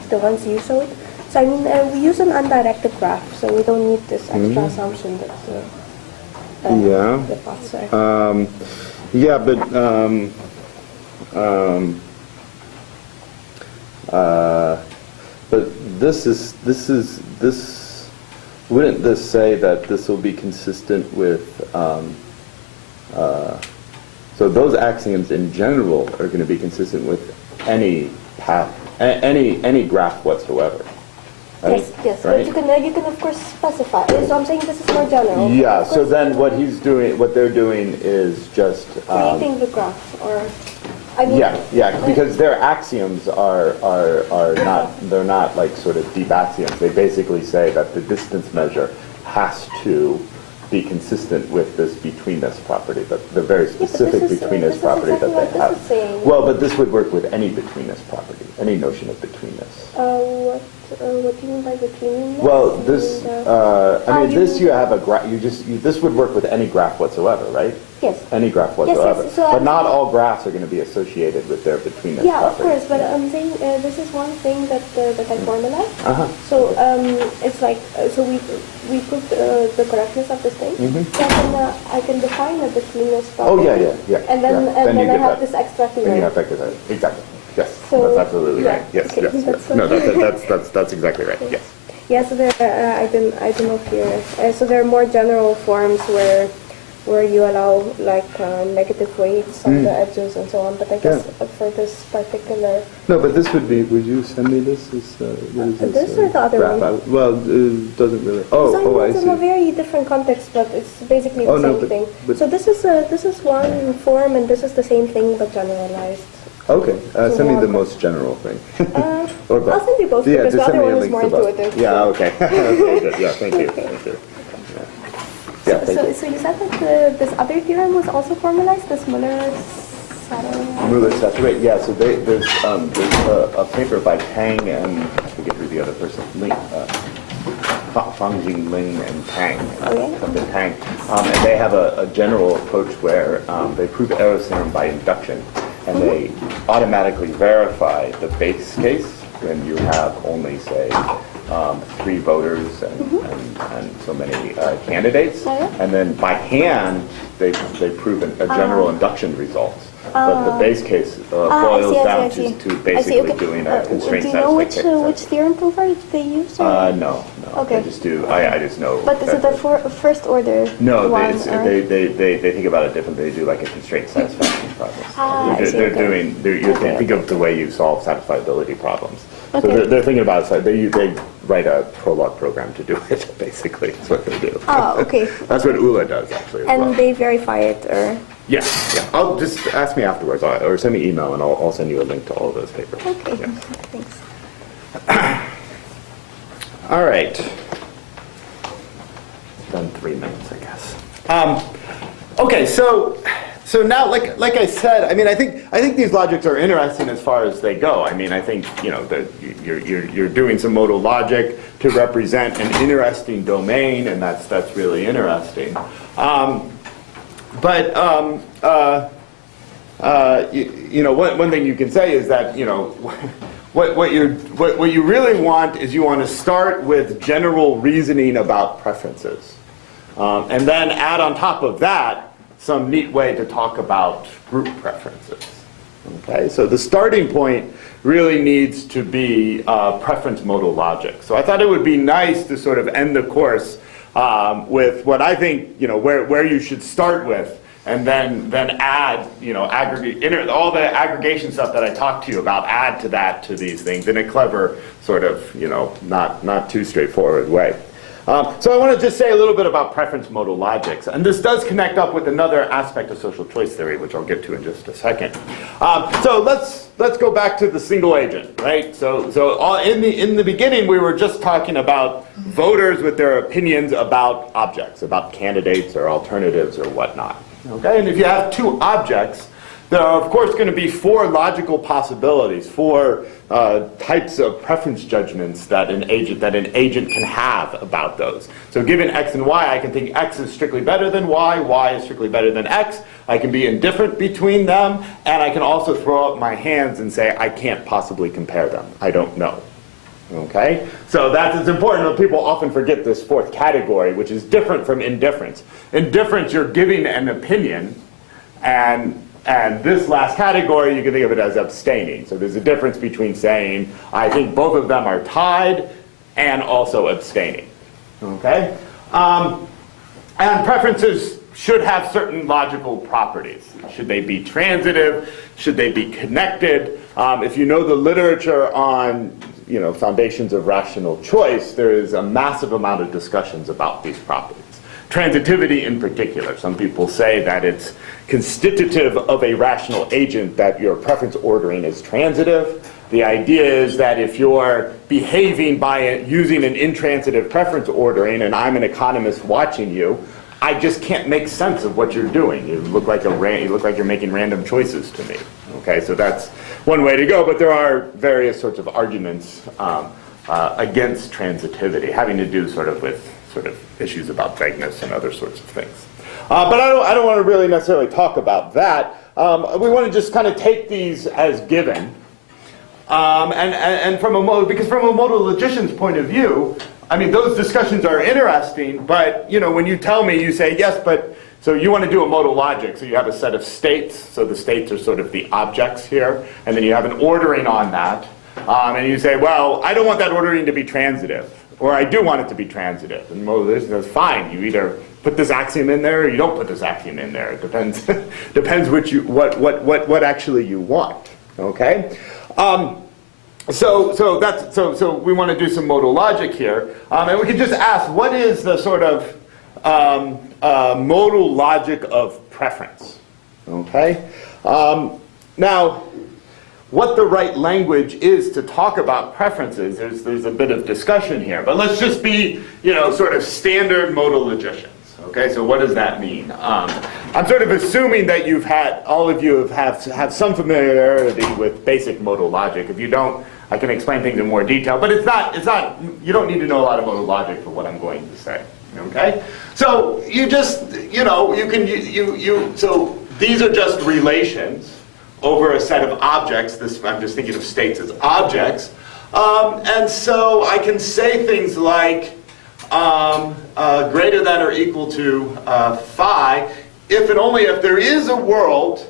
the ones you showed? So I mean, we use an undirected graph, so we don't need this extra assumption that the paths are. Yeah, but this wouldn't this say that this will be consistent with so those axioms in general are going to be consistent with any path, any graph whatsoever. Right? Yes, right? but you can of course specify. So I'm saying this is more general. Yeah. So then what they're doing is just creating the graph, or I mean. Yeah, because their axioms are not like sort of deep axioms. They basically say that the distance measure has to be consistent with this betweenness property, the very specific betweenness property that they have. Well, but this would work with any betweenness property, any notion of betweenness. What do you mean by betweenness? Well, this, I mean, this you have a graph. This would work with any graph whatsoever, right? Yes. Any graph whatsoever. Yes, so but not all graphs are going to be associated with their betweenness yeah, property. of course, but I'm saying this is one thing that I formalized. So it's like so we proved the correctness of this thing. So I can define a betweenness property. Oh yeah. And then yeah. and then I have that. this extra theorem. Then you have vector theorem. Exactly. Yes. So, that's absolutely right. Yes. Okay, Yes. No, that's exactly right. Yes. Yeah. So there, I don't know here. So there are more general forms where you allow like negative weights on the edges and so on. But I guess for this particular. No, but this would be. Would you send me this? What is this? This or the other one? Well, it doesn't really. I It's see. in a very different context, but it's basically the same thing. But so this is one form, and this is the same thing but generalized. Okay, So send me the more most general thing. Or both. I'll send you both because the just send other me a one is link more to both. intuitive. Yeah, okay. Okay, good. Yeah, thank you. Okay. Thank you. Yeah, thank you. So you said that this other theorem was also formalized, this Müller-Satterthwaite Muller saturate, yeah, so there's a paper by Tang and, I forget who the other person, Fangjing Ling and Tang. Okay. Something Tang. And they have a general approach where they prove error theorem by induction, and they automatically verify the base case when you have only, say, 3 voters and so many candidates. Okay. And then by hand, they prove a general induction results. But the base case boils down to basically doing a constraint do you know satisfaction. which theorem prover they use? No. Okay. I just do. I just know. But is it a first order No, one? they think about it differently. They do like a constraint satisfaction process. I see, They're okay. doing. You Okay, think of okay. the way you solve satisfiability problems. So Okay. they're thinking about it. So they write a Prolog program to do it. Basically, that's what they do. Oh, okay. That's what ULA does actually. As well. And they verify it, or? Yeah. I'll just ask me afterwards, or send me email, and I'll send you a link to all of those papers. Okay, Yeah. thanks. All right. Done 3 minutes, I guess. Okay, so now, like I said, I mean, I think these logics are interesting as far as they go. I mean, I think that you're doing some modal logic to represent an interesting domain, and that's really interesting. But one thing you can say is that what you really want is you want to start with general reasoning about preferences, and then add on top of that some neat way to talk about group preferences. Okay, so the starting point really needs to be preference modal logic. So I thought it would be nice to sort of end the course with what I think where you should start with, and then add aggregate all the aggregation stuff that I talked to you about. Add to these things in a clever sort of not too straightforward way. So I want to just say a little bit about preference modal logics, and this does connect up with another aspect of social choice theory, which I'll get to in just a second. So let's go back to the single agent, right? So in the beginning we were just talking about voters with their opinions about objects, about candidates or alternatives or whatnot. Okay, and if you have 2 objects, there are of course going to be 4 logical possibilities, 4 types of preference judgments that an agent can have about those. So given x and y, I can think x is strictly better than y is strictly better than x. I can be indifferent between them, and I can also throw up my hands and say I can't possibly compare them. I don't know. Okay, so it's important that people often forget this 4th category, which is different from indifference. Indifference, you're giving an opinion, and this last category, you can think of it as abstaining. So there's a difference between saying, I think both of them are tied, and also abstaining. Okay? And preferences should have certain logical properties. Should they be transitive? Should they be connected? If you know the literature on foundations of rational choice, there is a massive amount of discussions about these properties. Transitivity in particular. Some people say that it's constitutive of a rational agent that your preference ordering is transitive. The idea is that if you're behaving by using an intransitive preference ordering, and I'm an economist watching you, I just can't make sense of what you're doing. You look like you're making random choices to me. Okay, so that's one way to go, but there are various sorts of arguments against transitivity, having to do with issues about vagueness and other sorts of things. But I don't want to really necessarily talk about that. We want to just kind of take these as given, and from a modal logician's point of view, I mean, those discussions are interesting, but when you tell me, you say, yes, but so you want to do a modal logic, so you have a set of states, so the states are sort of the objects here, and then you have an ordering on that, and you say, well, I don't want that ordering to be transitive, or I do want it to be transitive, and modal logician says, fine, you either put this axiom in there, or you don't put this axiom in there. It depends what actually you want. Okay. So we want to do some modal logic here, and we can just ask, what is the sort of modal logic of preference? Okay. Now, what the right language is to talk about preferences, there's a bit of discussion here, but let's just be sort of standard modal logicians. Okay, so what does that mean? I'm sort of assuming that all of you have some familiarity with basic modal logic. If you don't, I can explain things in more detail, but it's not, you don't need to know a lot of modal logic for what I'm going to say. Okay? So you just, so these are just relations over a set of objects. I'm just thinking of states as objects. And so I can say things like greater than or equal to phi if and only if there is a world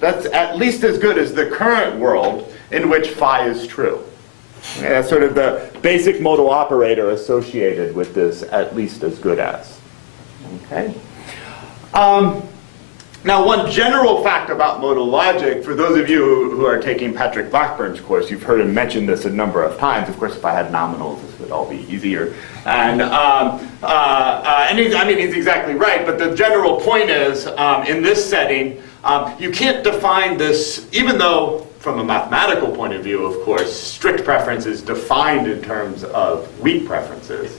that's at least as good as the current world in which phi is true. Okay, that's sort of the basic modal operator associated with this at least as good as. Okay? Now, one general fact about modal logic, for those of you who are taking Patrick Blackburn's course, you've heard him mention this a number of times. Of course, if I had nominals, this would all be easier. And he's exactly right. But the general point is, in this setting, you can't define this, even though, from a mathematical point of view, of course, strict preference is defined in terms of weak preferences.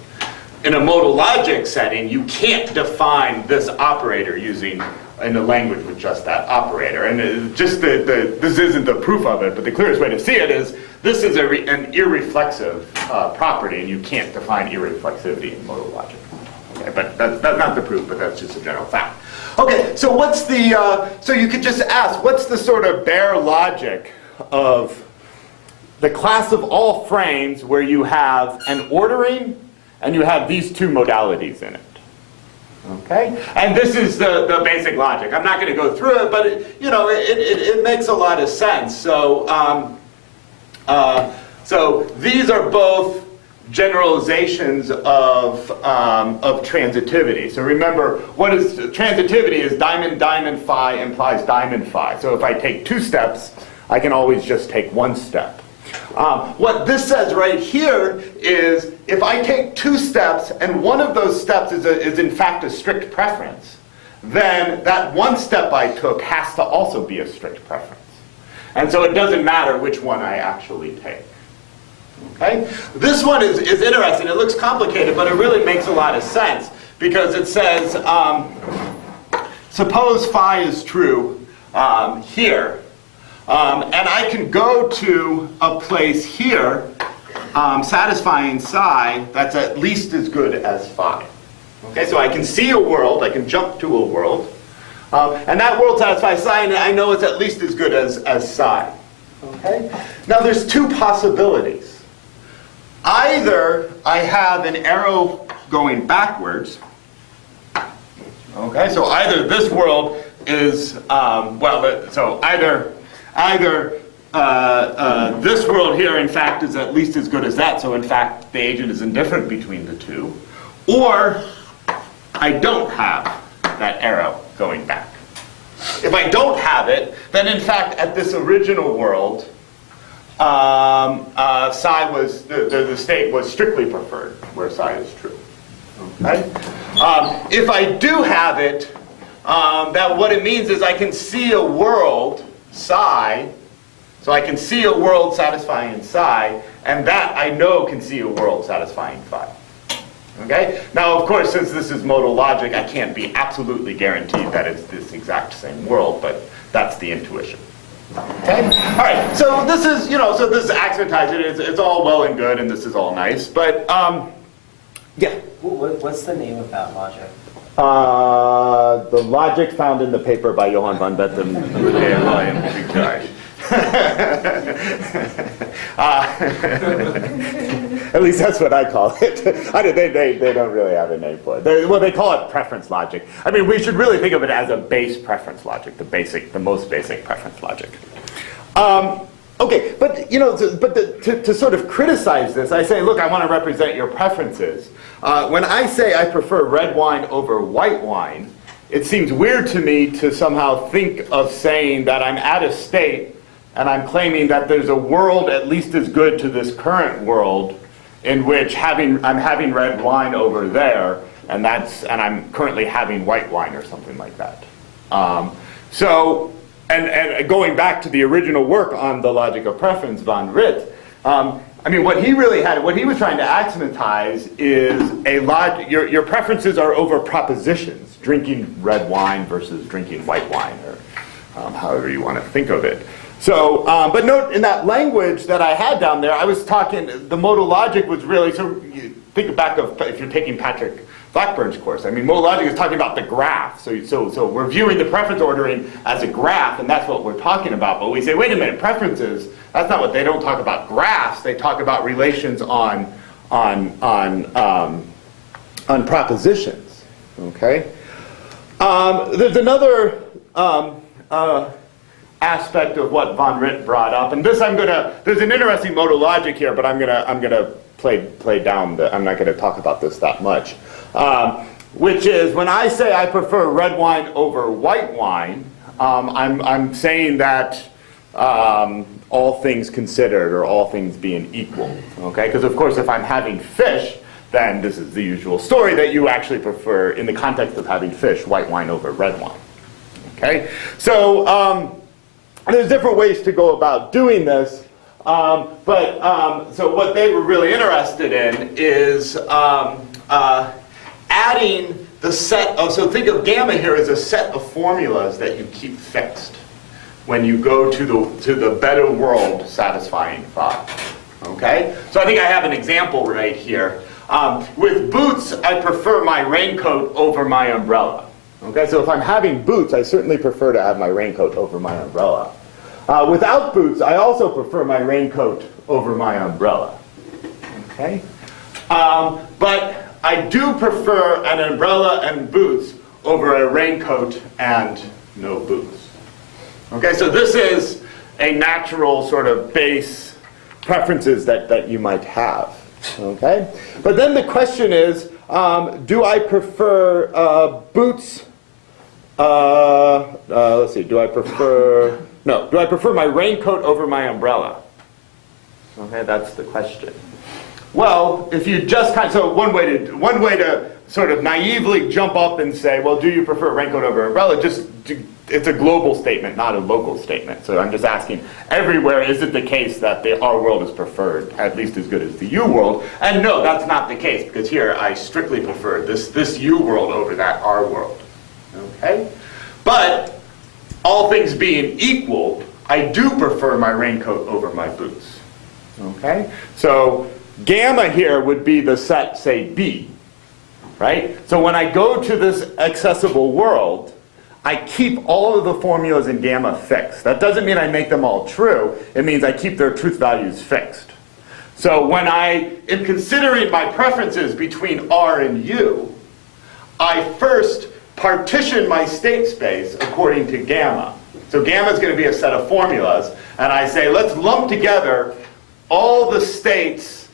In a modal logic setting, you can't define this operator using in a language with just that operator. And just this isn't the proof of it, but the clearest way to see it is this is an irreflexive property, and you can't define irreflexivity in modal logic. Okay, but that's not the proof, but that's just a general fact. Okay, so what's the, so you could just ask, what's the sort of bare logic of the class of all frames where you have an ordering and you have these two modalities in it? Okay, and this is the basic logic. I'm not going to go through it, but it makes a lot of sense. So, so these are both generalizations of transitivity. So remember, what is transitivity? Is diamond diamond phi implies diamond phi. So if I take two steps, I can always just take one step. What this says right here is if I take two steps and one of those steps is in fact a strict preference, then that one step I took has to also be a strict preference. And so it doesn't matter which one I actually take. Okay? This one is interesting. It looks complicated, but it really makes a lot of sense because it says, suppose phi is true here. And I can go to a place here satisfying psi that's at least as good as phi. Okay, so I can see a world, I can jump to a world, and that world satisfies psi, and I know it's at least as good as psi. Okay? Now there's two possibilities. Either I have an arrow going backwards. Okay, so either this world is, so either this world here, in fact, is at least as good as that, so in fact, the agent is indifferent between the two, or I don't have that arrow going back. If I don't have it, then in fact, at this original world, psi was, the state was strictly preferred, where psi is true. Okay? If I do have it, that what it means is I can see a world, psi, so I can see a world satisfying psi, and that I know can see a world satisfying phi. Okay? Now, of course, since this is modal logic, I can't be absolutely guaranteed that it's this exact same world, but that's the intuition. Okay? All right, so this is, so this is axiomatized. It's all well and good, and this is all nice, but, yeah? What's the name of that logic? The logic found in the paper by Johan van Betten and William Buchard. At least that's what I call it. They don't really have a name for it. They call it preference logic. I mean, we should really think of it as a base preference logic, the most basic preference logic. Okay, but to sort of criticize this, I say, look, I want to represent your preferences. When I say I prefer red wine over white wine, it seems weird to me to somehow think of saying that I'm at a state and I'm claiming that there's a world at least as good to this current world in which I'm having red wine over there, and I'm currently having white wine or something like that. And going back to the original work on the logic of preference, von Rit, I mean, what he really had, what he was trying to axiommatize is your preferences are over propositions, drinking red wine versus drinking white wine, or however you want to think of it. So, but note in that language that I had down there, I was talking, the modal logic was really, so you think back of, if you're taking Patrick Blackburn's course, I mean, modal logic is talking about the graph. So we're viewing the preference ordering as a graph, and that's what we're talking about. But we say, wait a minute, preferences, that's not what, they don't talk about graphs, they talk about relations on propositions, okay? There's another aspect of what von Ritt brought up, and this there's an interesting modal logic here, but I'm gonna play down I'm not gonna talk about this that much. Which is, when I say I prefer red wine over white wine, I'm saying that all things considered, or all things being equal, okay? Because of course if I'm having fish, then this is the usual story that you actually prefer, in the context of having fish, white wine over red wine, okay? So there's different ways to go about doing this, so what they were really interested in is adding the set of, so think of gamma here as a set of formulas that you keep fixed when you go to the better world satisfying phi. Okay? So I think I have an example right here. With boots, I prefer my raincoat over my umbrella. Okay, so if I'm having boots, I certainly prefer to have my raincoat over my umbrella. Without boots, I also prefer my raincoat over my umbrella. Okay? But I do prefer an umbrella and boots over a raincoat and no boots. Okay, so this is a natural sort of base preferences that you might have. Okay? But then the question is, do I prefer boots? Let's see, do I prefer my raincoat over my umbrella? Okay, that's the question. Well, if you just so one way to sort of naively jump up and say, well, do you prefer raincoat over umbrella? It's a global statement, not a local statement. So I'm just asking, everywhere, is it the case that our world is preferred, at least as good as the U world? And no, that's not the case, because here I strictly prefer this U world over that R world. Okay? But all things being equal, I do prefer my raincoat over my boots. Okay? So gamma here would be the set, say, B. Right? So when I go to this accessible world, I keep all of the formulas in gamma fixed. That doesn't mean I make them all true. It means I keep their truth values fixed. So when I am considering my preferences between R and U, I first partition my state space according to gamma. So gamma is going to be a set of formulas, and I say, let's lump together all the states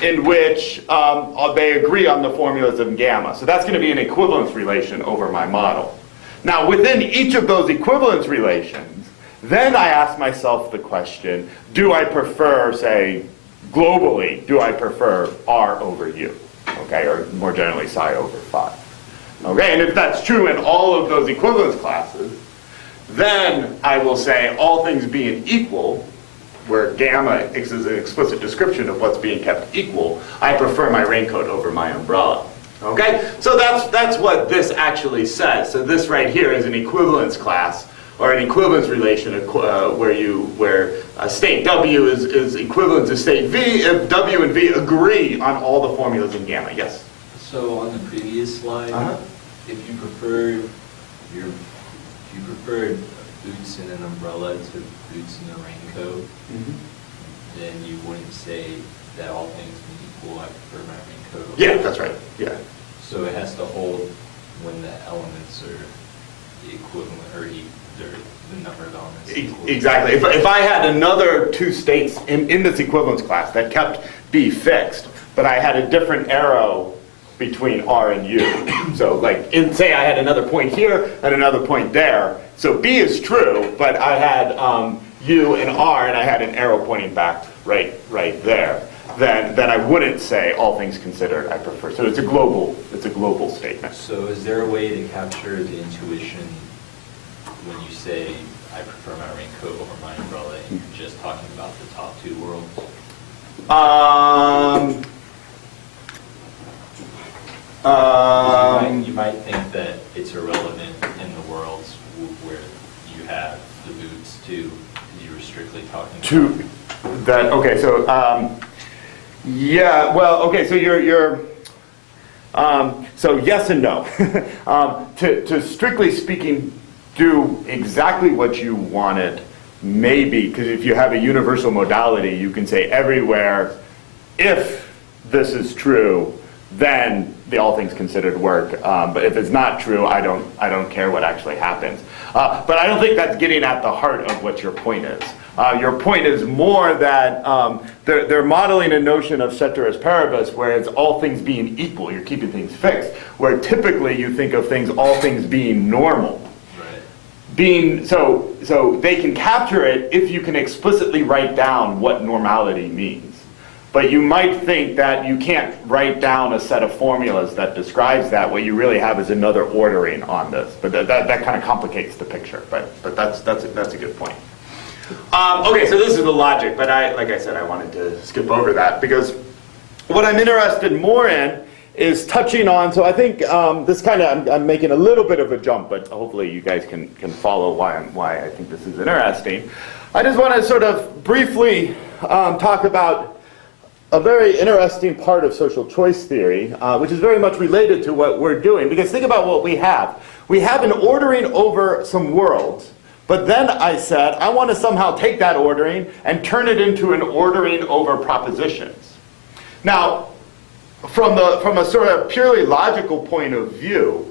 in which they agree on the formulas of gamma. So that's going to be an equivalence relation over my model. Now, within each of those equivalence relations, then I ask myself the question, do I prefer, say, globally, do I prefer R over U? Okay, or more generally, psi over phi. Okay, and if that's true in all of those equivalence classes, then I will say, all things being equal, where gamma is an explicit description of what's being kept equal, I prefer my raincoat over my umbrella. Okay, so that's what this actually says. So this right here is an equivalence class, or an equivalence relation where state W is equivalent to state V if W and V agree on all the formulas in gamma. Yes? So on the previous slide, if you preferred boots and an umbrella to boots and a raincoat, then you wouldn't say that all things being equal, I prefer my raincoat. Yeah, that's right. Yeah. So it has to hold when the elements are equivalent, or the number of elements. Equal. Exactly. If I had another two states in this equivalence class that kept B fixed, but I had a different arrow between R and U. So like, say I had another point here and another point there. So B is true, but I had U and R, and I had an arrow pointing back right there. Then I wouldn't say all things considered I prefer. So it's a global statement. So is there a way to capture the intuition when you say I prefer my raincoat over my umbrella, and you're just talking about the top two worlds? You might think that it's irrelevant in the worlds where you have the boots too, because you were strictly talking To that, okay, so, yeah, well, okay, so so yes and no. To strictly speaking, do exactly what you wanted, maybe, because if you have a universal modality, you can say everywhere, if this is true, then the all things considered work. But if it's not true, I don't care what actually happens. But I don't think that's getting at the heart of what your point is. Your point is more that they're modeling a notion of ceteris paribus, where it's all things being equal, you're keeping things fixed, where typically you think of things, all things being normal. Being, so they can capture it if you can explicitly write down what normality means. But you might think that you can't write down a set of formulas that describes that. What you really have is another ordering on this. But that kind of complicates the picture. But that's a good point. Okay, so this is the logic. But like I said, I wanted to skip over that because what I'm interested more in is touching on. So I think this kind of I'm making a little bit of a jump, but hopefully you guys can follow why I think this is interesting. I just want to sort of briefly talk about a very interesting part of social choice theory, which is very much related to what we're doing. Because think about what we have. We have an ordering over some worlds, but then I said, I want to somehow take that ordering and turn it into an ordering over propositions. Now, from a sort of purely logical point of view,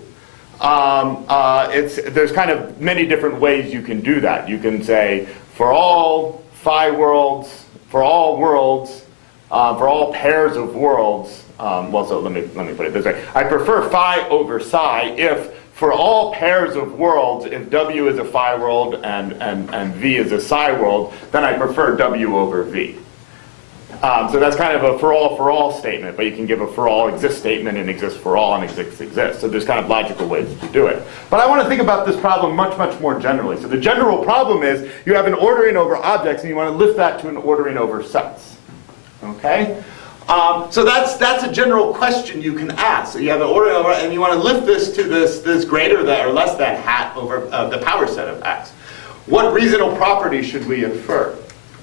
there's kind of many different ways you can do that. You can say, for all phi worlds, for all worlds, for all pairs of worlds, well, so let me put it this way. I prefer phi over psi if for all pairs of worlds, if W is a phi world and V is a psi world, then I prefer W over V. So that's kind of a for all statement, but you can give a for all exists statement and exists for all and exists. So there's kind of logical ways to do it. But I want to think about this problem much more generally. So the general problem is you have an ordering over objects and you want to lift that to an ordering over sets. Okay? So that's a general question you can ask. So you have an ordering over, and you want to lift this to this greater than or less than hat over the power set of x. What reasonable property should we infer?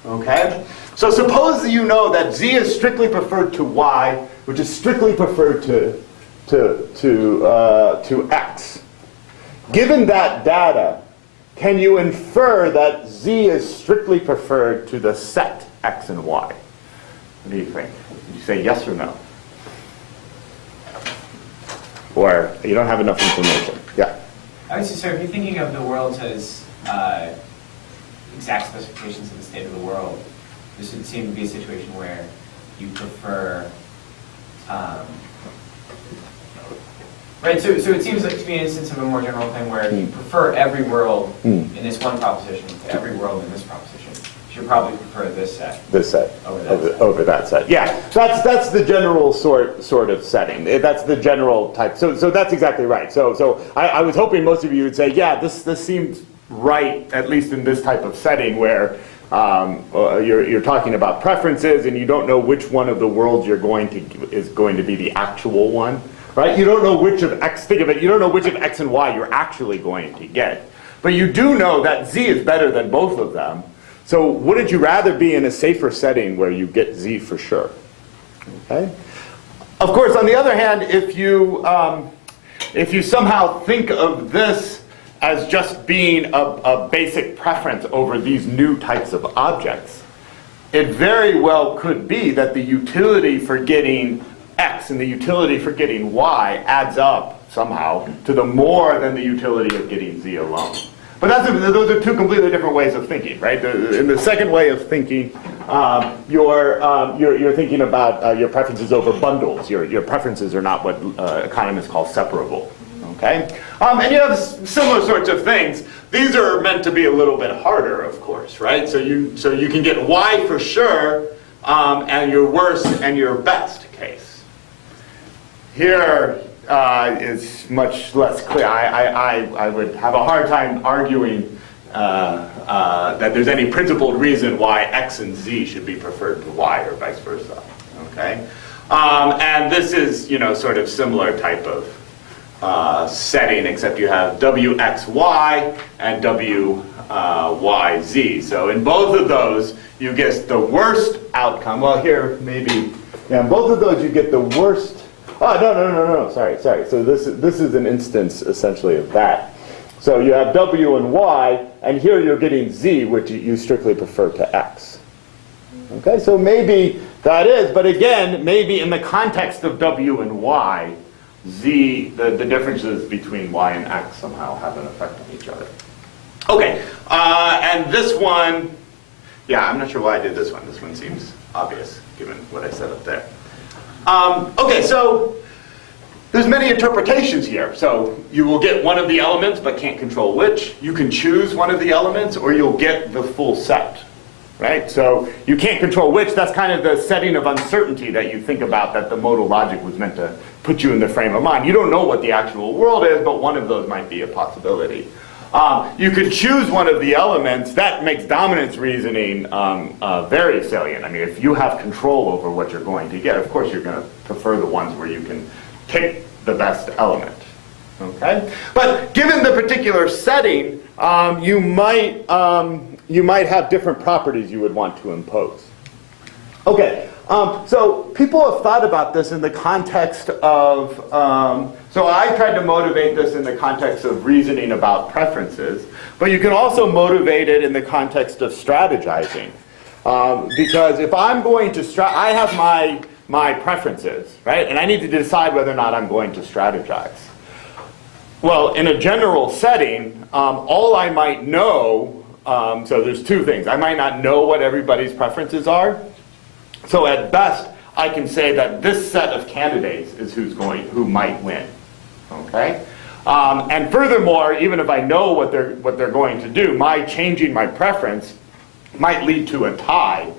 Okay? So suppose you know that z is strictly preferred to y, which is strictly preferred to x. Given that data, can you infer that z is strictly preferred to the set x and y? What do you think? Did you say yes or no? Or you don't have enough information? Yeah. I would say, so if you're thinking of the world as exact specifications of the state of the world, this would seem to be a situation where you prefer, right, so it seems like to be an instance of a more general thing where you prefer every world in this one proposition to every world in this proposition. You should probably prefer this set. This set over that set. Yeah, that's the general sort of setting. That's the general type. So that's exactly right. So I was hoping most of you would say, yeah, this seems right, at least in this type of setting where you're talking about preferences and you don't know which one of the worlds is going to be the actual one, right? You don't know which of x. Think of it. You don't know which of x and y you're actually going to get, but you do know that z is better than both of them. So wouldn't you rather be in a safer setting where you get z for sure? Okay. Of course, on the other hand, if you somehow think of this as just being a basic preference over these new types of objects, it very well could be that the utility for getting x and the utility for getting y adds up somehow to the more than the utility of getting z alone. But those are two completely different ways of thinking, right? In the second way of thinking, you're thinking about your preferences over bundles. Your preferences are not what economists call separable. Okay? And you have similar sorts of things. These are meant to be a little bit harder, of course, right? So you can get y for sure, and your worst and your best case. Here is much less clear. I would have a hard time arguing that there's any principled reason why X and Z should be preferred to Y or vice versa. Okay, and this is sort of similar type of setting, except you have WXY and WYZ. So in both of those, you get the worst outcome. Well, here maybe, yeah, in both of those you get the worst. Oh, no, sorry. So this is an instance essentially of that. So you have W and Y, and here you're getting Z, which you strictly prefer to X. Okay, so maybe that is, but again, maybe in the context of W and Y, Z, the differences between Y and X somehow have an effect on each other. Okay, and this one, yeah, I'm not sure why I did this one. This one seems obvious, given what I said up there. Okay, so there's many interpretations here. So you will get one of the elements, but can't control which. You can choose one of the elements, or you'll get the full set. Right? So you can't control which. That's kind of the setting of uncertainty that you think about, that the modal logic was meant to put you in the frame of mind. You don't know what the actual world is, but one of those might be a possibility. You could choose one of the elements. That makes dominance reasoning very salient. I mean, if you have control over what you're going to get, of course you're going to prefer the ones where you can pick the best element. Okay? But given the particular setting, you might have different properties you would want to impose. Okay, so people have thought about this in the context of, so I tried to motivate this in the context of reasoning about preferences, but you can also motivate it in the context of strategizing. Because if I'm going to, I have my preferences, right? And I need to decide whether or not I'm going to strategize. Well, in a general setting, all I might know, so there's two things. I might not know what everybody's preferences are. So at best, I can say that this set of candidates is who might win. Okay? And furthermore, even if I know what they're going to do, my changing my preference might lead to a tie.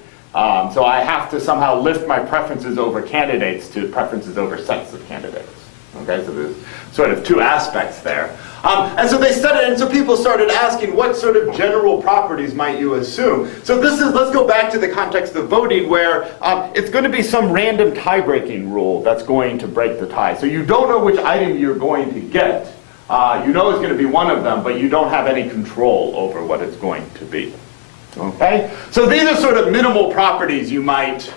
So I have to somehow lift my preferences over candidates to preferences over sets of candidates. Okay, so there's sort of two aspects there. And so they studied, and so people started asking, what sort of general properties might you assume? So let's go back to the context of voting, where it's going to be some random tie-breaking rule that's going to break the tie. So you don't know which item you're going to get. You know it's going to be one of them, but you don't have any control over what it's going to be. Okay? So these are sort of minimal properties you might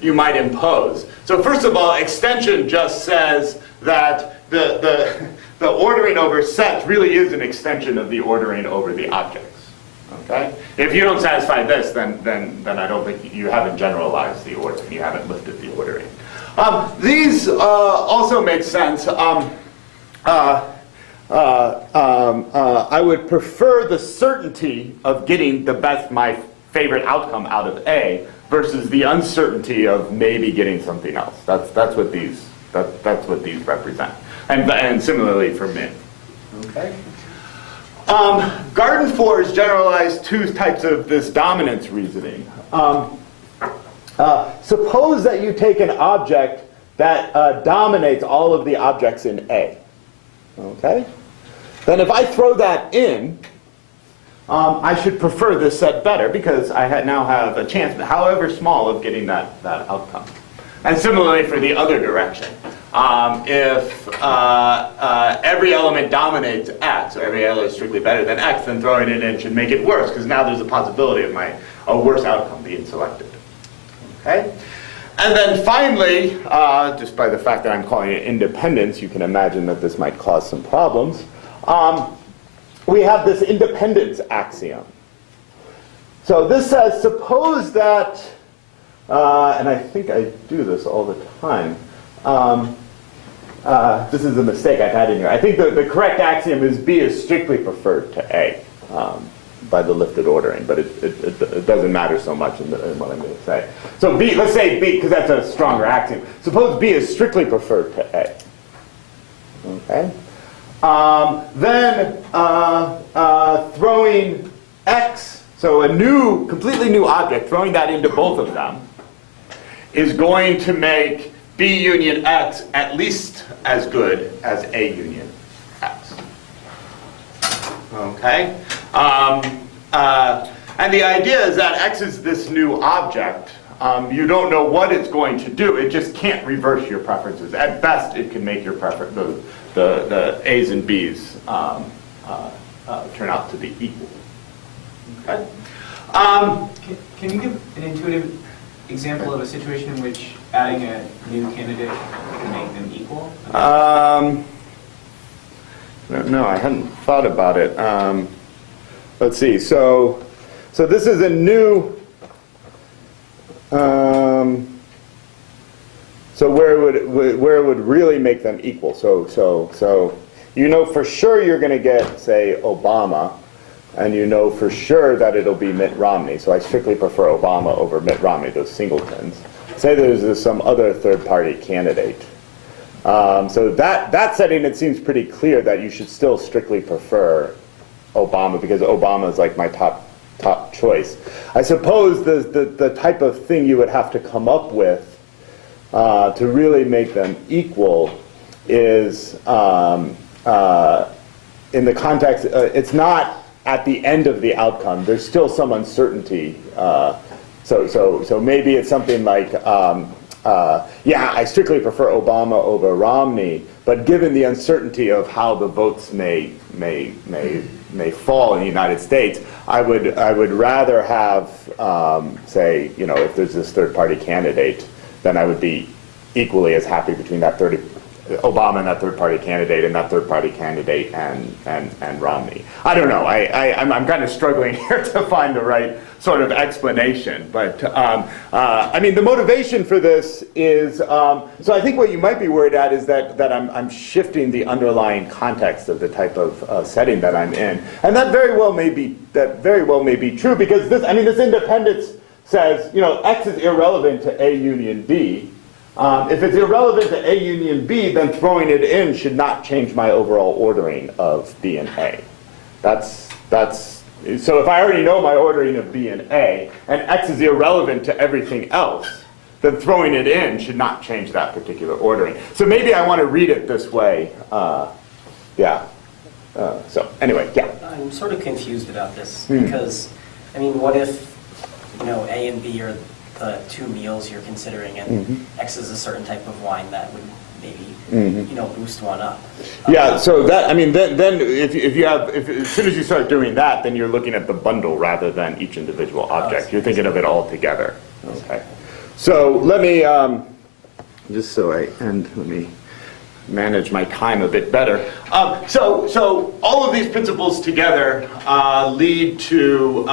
impose. So first of all, extension just says that the ordering over sets really is an extension of the ordering over the objects. Okay? If you don't satisfy this, then I don't think you haven't generalized the ordering. You haven't lifted the ordering. These also make sense. I would prefer the certainty of getting my favorite outcome out of A versus the uncertainty of maybe getting something else. That's what these represent. And similarly for min. Okay. Garden 4 has generalized two types of this dominance reasoning. Suppose that you take an object that dominates all of the objects in A. Okay? Then if I throw that in, I should prefer this set better because I now have a chance, however small, of getting that outcome. And similarly for the other direction. If every element dominates X, or every element is strictly better than X, then throwing it in should make it worse, because now there's a possibility of a worse outcome being selected. Okay? And then finally, just by the fact that I'm calling it independence, you can imagine that this might cause some problems. We have this independence axiom. So this says, suppose that, and I think I do this all the time. This is a mistake I've had in here. I think the correct axiom is B is strictly preferred to A by the lifted ordering, but it doesn't matter so much in what I'm going to say. So B, let's say B, because that's a stronger axiom. Suppose B is strictly preferred to A. Okay? Then throwing X, so a completely new object, throwing that into both of them, is going to make B union X at least as good as A union X. okay? And the idea is that X is this new object. You don't know what it's going to do. It just can't reverse your preferences. At best, it can make your the A's and B's turn out to be equal. Okay? Can you give an intuitive example of a situation in which adding a new candidate can make them equal? No, I hadn't thought about it. Let's see. So this is a new. So where it would really make them equal? So you know for sure you're going to get, say, Obama, and you know for sure that it'll be Mitt Romney. So I strictly prefer Obama over Mitt Romney, those singletons. Say there's some other third-party candidate. So that setting, it seems pretty clear that you should still strictly prefer Obama, because Obama is like my top choice. I suppose the type of thing you would have to come up with to really make them equal is in the context, it's not at the end of the outcome. There's still some uncertainty. So maybe it's something like, yeah, I strictly prefer Obama over Romney, but given the uncertainty of how the votes may fall in the United States, I would rather have, say, you know, if there's this third-party candidate, then I would be equally as happy between Obama and that third-party candidate and that third-party candidate and Romney. I don't know. I'm kind of struggling here to find the right sort of explanation. But I mean, the motivation for this is, so I think what you might be worried at is that I'm shifting the underlying context of the type of setting that I'm in, and that very well may be true, because this independence says, you know, X is irrelevant to A union B. If it's irrelevant to A union B, then throwing it in should not change my overall ordering of B and A. So if I already know my ordering of B and A, and X is irrelevant to everything else, then throwing it in should not change that particular ordering. So maybe I want to read it this way. Yeah. So anyway, yeah. I'm sort of confused about this because, I mean, what if, you know, A and B are the two meals you're considering, and X is a certain type of wine that would maybe, you know, boost one up. Yeah. So that, I mean, then if as soon as you start doing that, then you're looking at the bundle rather than each individual object. You're thinking of it all together. Okay. So let me let me manage my time a bit better. So all of these principles together lead to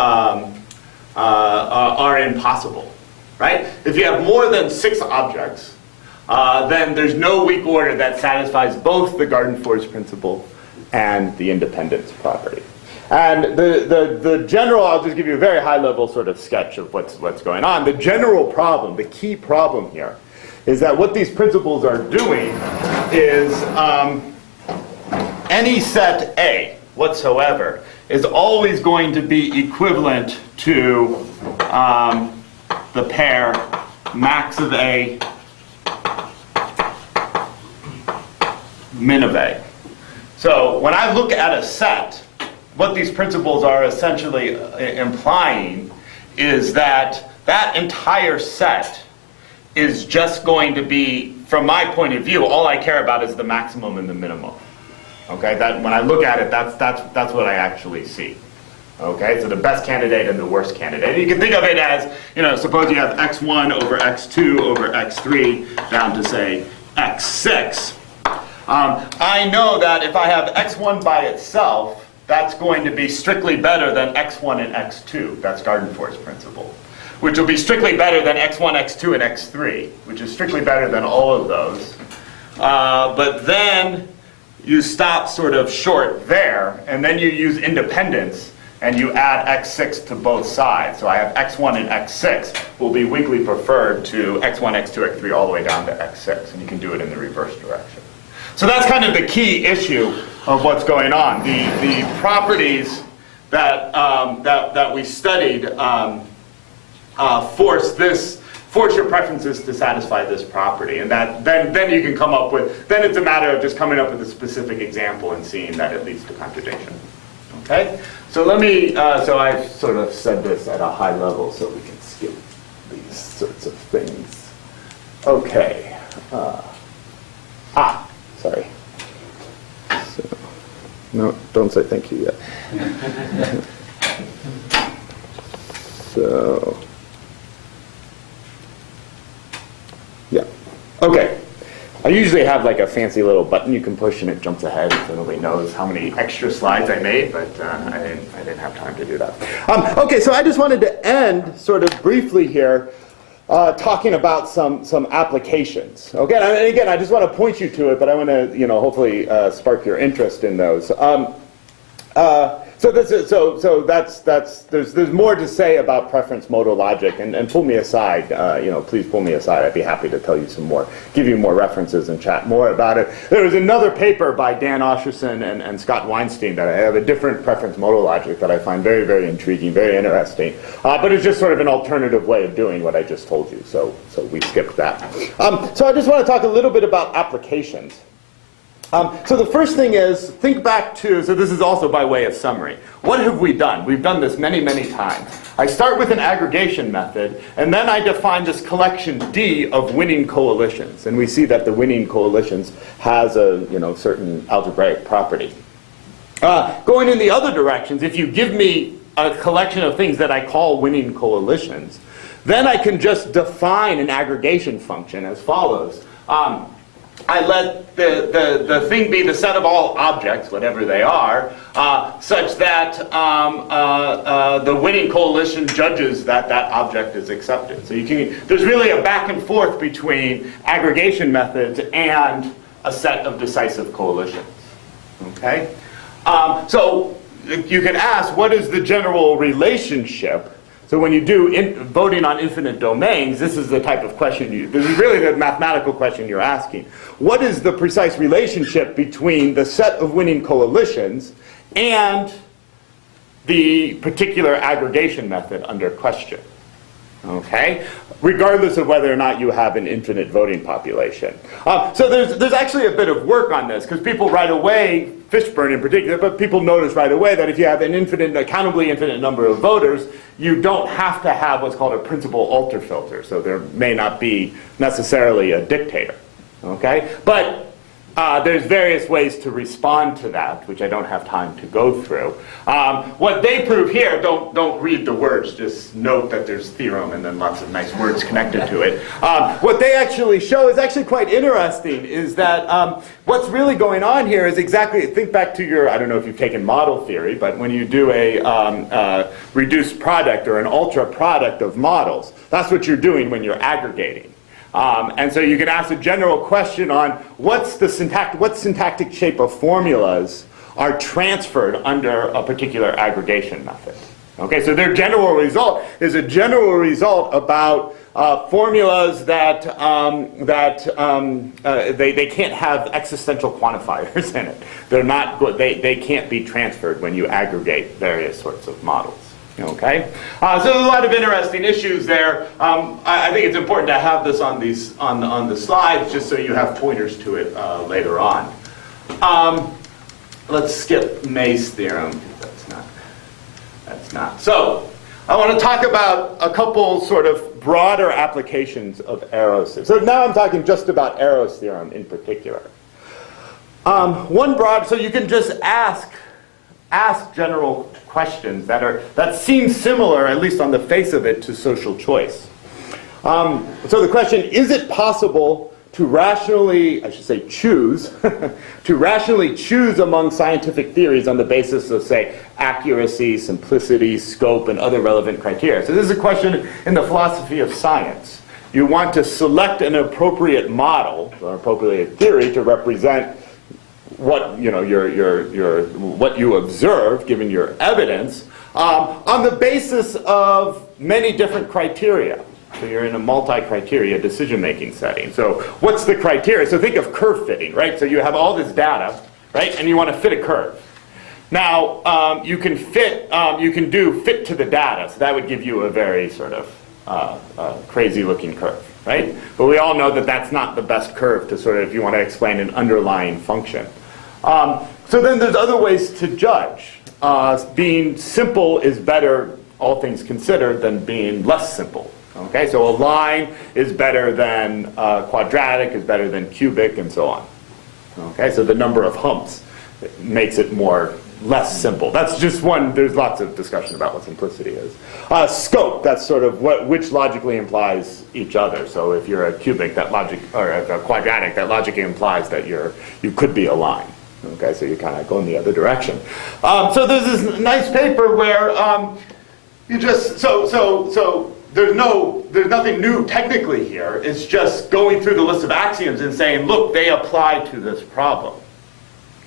are impossible. Right? If you have more than 6 objects, then there's no weak order that satisfies both the Garden-Force principle and the independence property. And the general, I'll just give you a very high-level sort of sketch of what's going on. The general problem, the key problem here, is that what these principles are doing is any set A whatsoever is always going to be equivalent to the pair max of A, min of A. So when I look at a set, what these principles are essentially implying is that that entire set is just going to be, from my point of view, all I care about is the maximum and the minimum. Okay, that when I look at it, that's what I actually see. Okay, so the best candidate and the worst candidate. You can think of it as, you know, suppose you have x1 over x2 over x3 down to, say, x6. I know that if I have x1 by itself, that's going to be strictly better than x1 and x2. That's Garden-Force principle. Which will be strictly better than x1, x2, and x3, which is strictly better than all of those. But then you stop sort of short there, and then you use independence, and you add x6 to both sides. So I have x1 and x6 will be weakly preferred to x1, x2, x3, all the way down to x6, and you can do it in the reverse direction. So that's kind of the key issue of what's going on. The properties that we studied force your preferences to satisfy this property, and that then you can come up with, then it's a matter of just coming up with a specific example and seeing that it leads to contradiction. Okay? So let me, so I've sort of said this at a high level so we can skip these sorts of things. Okay. Sorry. So, no, don't say thank you yet. So, yeah. Okay. I usually have like a fancy little button you can push and it jumps ahead so nobody knows how many extra slides I made, but I didn't have time to do that. Okay, so I just wanted to end sort of briefly here talking about some applications. Okay, and again, I just want to point you to it, but I want to, hopefully spark your interest in those. There's more to say about preference modal logic, and pull me aside, please pull me aside. I'd be happy to tell you some more, give you more references and chat more about it. There was another paper by Dan Osherson and Scott Weinstein that I have a different preference modal logic that I find very, very intriguing, very interesting, but it's just sort of an alternative way of doing what I just told you, so we skipped that. So I just want to talk a little bit about applications. So the first thing is, think back to, so this is also by way of summary. What have we done? We've done this many, many times. I start with an aggregation method, and then I define this collection D of winning coalitions. And we see that the winning coalitions has a certain algebraic property. Going in the other directions, if you give me a collection of things that I call winning coalitions, then I can just define an aggregation function as follows. I let the thing be the set of all objects, whatever they are, such that the winning coalition judges that that object is accepted. So there's really a back and forth between aggregation methods and a set of decisive coalitions. Okay? So you can ask, what is the general relationship? So when you do voting on infinite domains, this is the type of question this is really the mathematical question you're asking. What is the precise relationship between the set of winning coalitions and the particular aggregation method under question? Okay? Regardless of whether or not you have an infinite voting population. So there's actually a bit of work on this, because people right away, Fishburne in particular, but people notice right away that if you have an accountably infinite number of voters, you don't have to have what's called a principal alter filter. So there may not be necessarily a dictator. Okay? But there's various ways to respond to that, which I don't have time to go through. What they prove here, don't read the words, just note that there's theorem and then lots of nice words connected to it. What they actually show is actually quite interesting, is that what's really going on here is exactly, think back to your, I don't know if you've taken model theory, but when you do a reduced product or an ultra product of models, that's what you're doing when you're aggregating. And so you can ask a general question on what syntactic shape of formulas are transferred under a particular aggregation method. Okay, so their general result is a general result about formulas that they can't have existential quantifiers in it. They're not good. They can't be transferred when you aggregate various sorts of models. Okay, so there's a lot of interesting issues there. I think it's important to have this on the slides just so you have pointers to it later on. Let's skip May's theorem. That's not. So I want to talk about a couple sort of broader applications of Arrow's theorem. So now I'm talking just about Arrow's theorem in particular. So you can just ask general questions that seem similar, at least on the face of it, to social choice. So the question, is it possible to rationally, I should say choose, to rationally choose among scientific theories on the basis of, say, accuracy, simplicity, scope, and other relevant criteria? So this is a question in the philosophy of science. You want to select an appropriate model, or appropriate theory, to represent what what you observe, given your evidence, on the basis of many different criteria. So you're in a multi-criteria decision-making setting. So what's the criteria? So think of curve fitting, right? So you have all this data, right? And you want to fit a curve. Now you can do fit to the data. So that would give you a very sort of crazy-looking curve, right? But we all know that that's not the best curve to sort of, if you want to explain an underlying function. So then there's other ways to judge. being simple is better, all things considered, than being less simple. Okay, so a line is better than quadratic, is better than cubic, and so on. Okay, so the number of humps makes it less simple. That's just one. There's lots of discussion about what simplicity is. Scope, that's sort of which logically implies each other. So if you're a cubic, that logic, or a quadratic, that logically implies that you could be a line. Okay, so you kind of go in the other direction. So there's this nice paper where you just there's nothing new technically here. It's just going through the list of axioms and saying, look, they apply to this problem.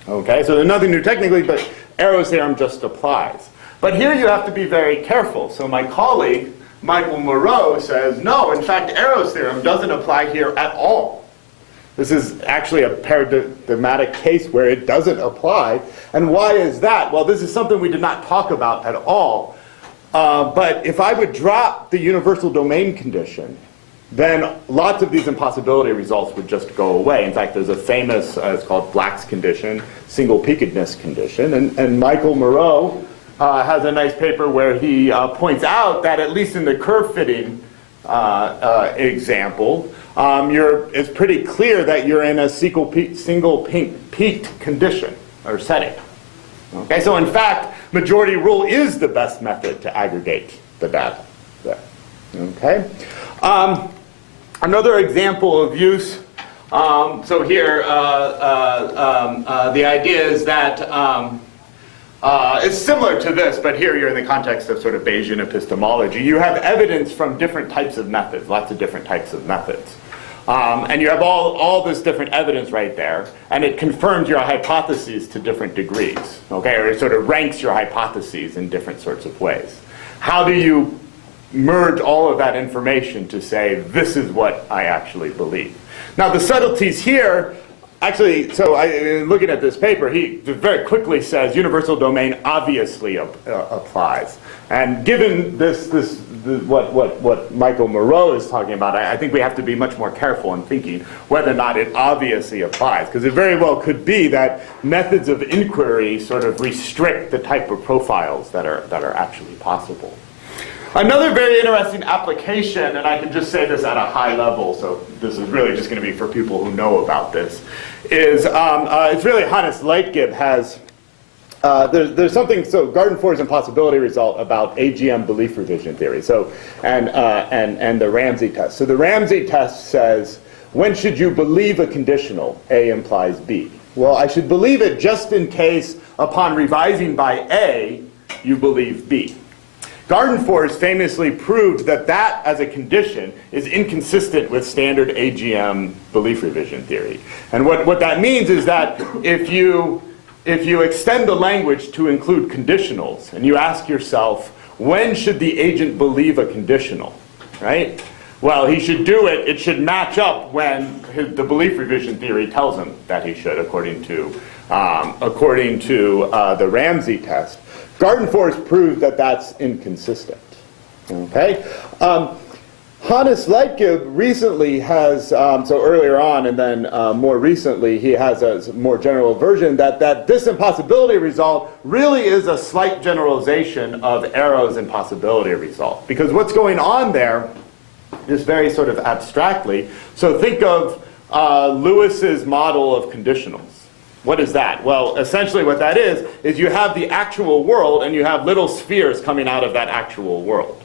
Okay, so there's nothing new technically, but Arrow's theorem just applies. But here you have to be very careful. So my colleague, Michael Moreau, says, no, in fact, Arrow's theorem doesn't apply here at all. This is actually a paradigmatic case where it doesn't apply. And why is that? Well, this is something we did not talk about at all. But if I would drop the universal domain condition, then lots of these impossibility results would just go away. In fact, there's a famous, it's called Black's condition, single peakedness condition. And Michael Moreau has a nice paper where he points out that at least in the curve fitting example, it's pretty clear that you're in a single peaked condition or setting. Okay, so in fact, majority rule is the best method to aggregate the data there. Okay. Another example of use, so here the idea is that it's similar to this, but here you're in the context of sort of Bayesian epistemology. You have evidence from different types of methods, lots of different types of methods. And you have all this different evidence right there, and it confirms your hypotheses to different degrees, okay? Or it sort of ranks your hypotheses in different sorts of ways. How do you merge all of that information to say, this is what I actually believe? Now, the subtleties here, actually, so looking at this paper, he very quickly says universal domain obviously applies. And given what Michael Moreau is talking about, I think we have to be much more careful in thinking whether or not it obviously applies. Because it very well could be that methods of inquiry sort of restrict the type of profiles that are actually possible. Another very interesting application, and I can just say this at a high level, so this is really just going to be for people who know about this, is it's really Hannes Leitgeb has, there's something, so Garden-For's impossibility result about AGM belief revision theory, so, and the Ramsey test. So the Ramsey test says, when should you believe a conditional? A implies B. Well, I should believe it just in case upon revising by A, you believe B. Garden-For's famously proved that that, as a condition, is inconsistent with standard AGM belief revision theory. And what that means is that if you extend the language to include conditionals, and you ask yourself, when should the agent believe a conditional, right? Well, he should do it, it should match up when the belief revision theory tells him that he should, according to the Ramsey test. Garden-For's proved that that's inconsistent. Okay? Hannes Leitgeb recently has, so earlier on and then more recently, he has a more general version that this impossibility result really is a slight generalization of Arrow's impossibility result. Because what's going on there is very sort of abstractly. So think of Lewis's model of conditionals. What is that? Well, essentially what that is you have the actual world and you have little spheres coming out of that actual world.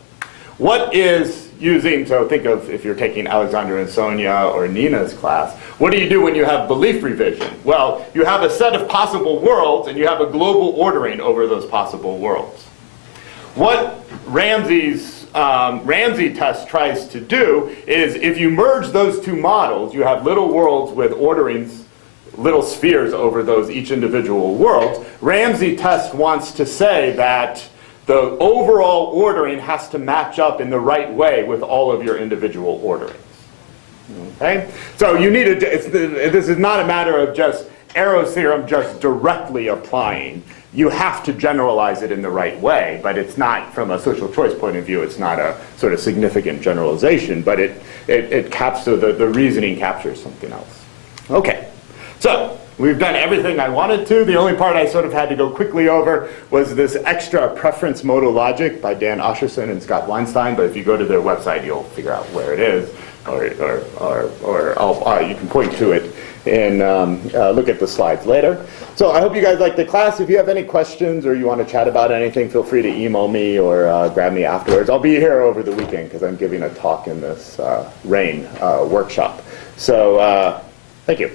What is using, so think of if you're taking Alexander and Sonia or Nina's class, what do you do when you have belief revision? Well, you have a set of possible worlds and you have a global ordering over those possible worlds. What Ramsey test tries to do is if you merge those two models, you have little worlds with orderings, little spheres over those each individual worlds. Ramsey test wants to say that the overall ordering has to match up in the right way with all of your individual orderings. Okay? So you need this is not a matter of just Arrow's theorem just directly applying. You have to generalize it in the right way, but it's not, from a social choice point of view, it's not a sort of significant generalization, but the reasoning captures something else. Okay. So, We've done everything I wanted to. The only part I sort of had to go quickly over was this extra preference modal logic by Dan Osherson and Scott Weinstein, but if you go to their website, you'll figure out where it is, or you can point to it and look at the slides later. So I hope you guys liked the class. If you have any questions or you want to chat about anything, feel free to email me or grab me afterwards. I'll be here over the weekend because I'm giving a talk in this RAIN workshop. So thank you.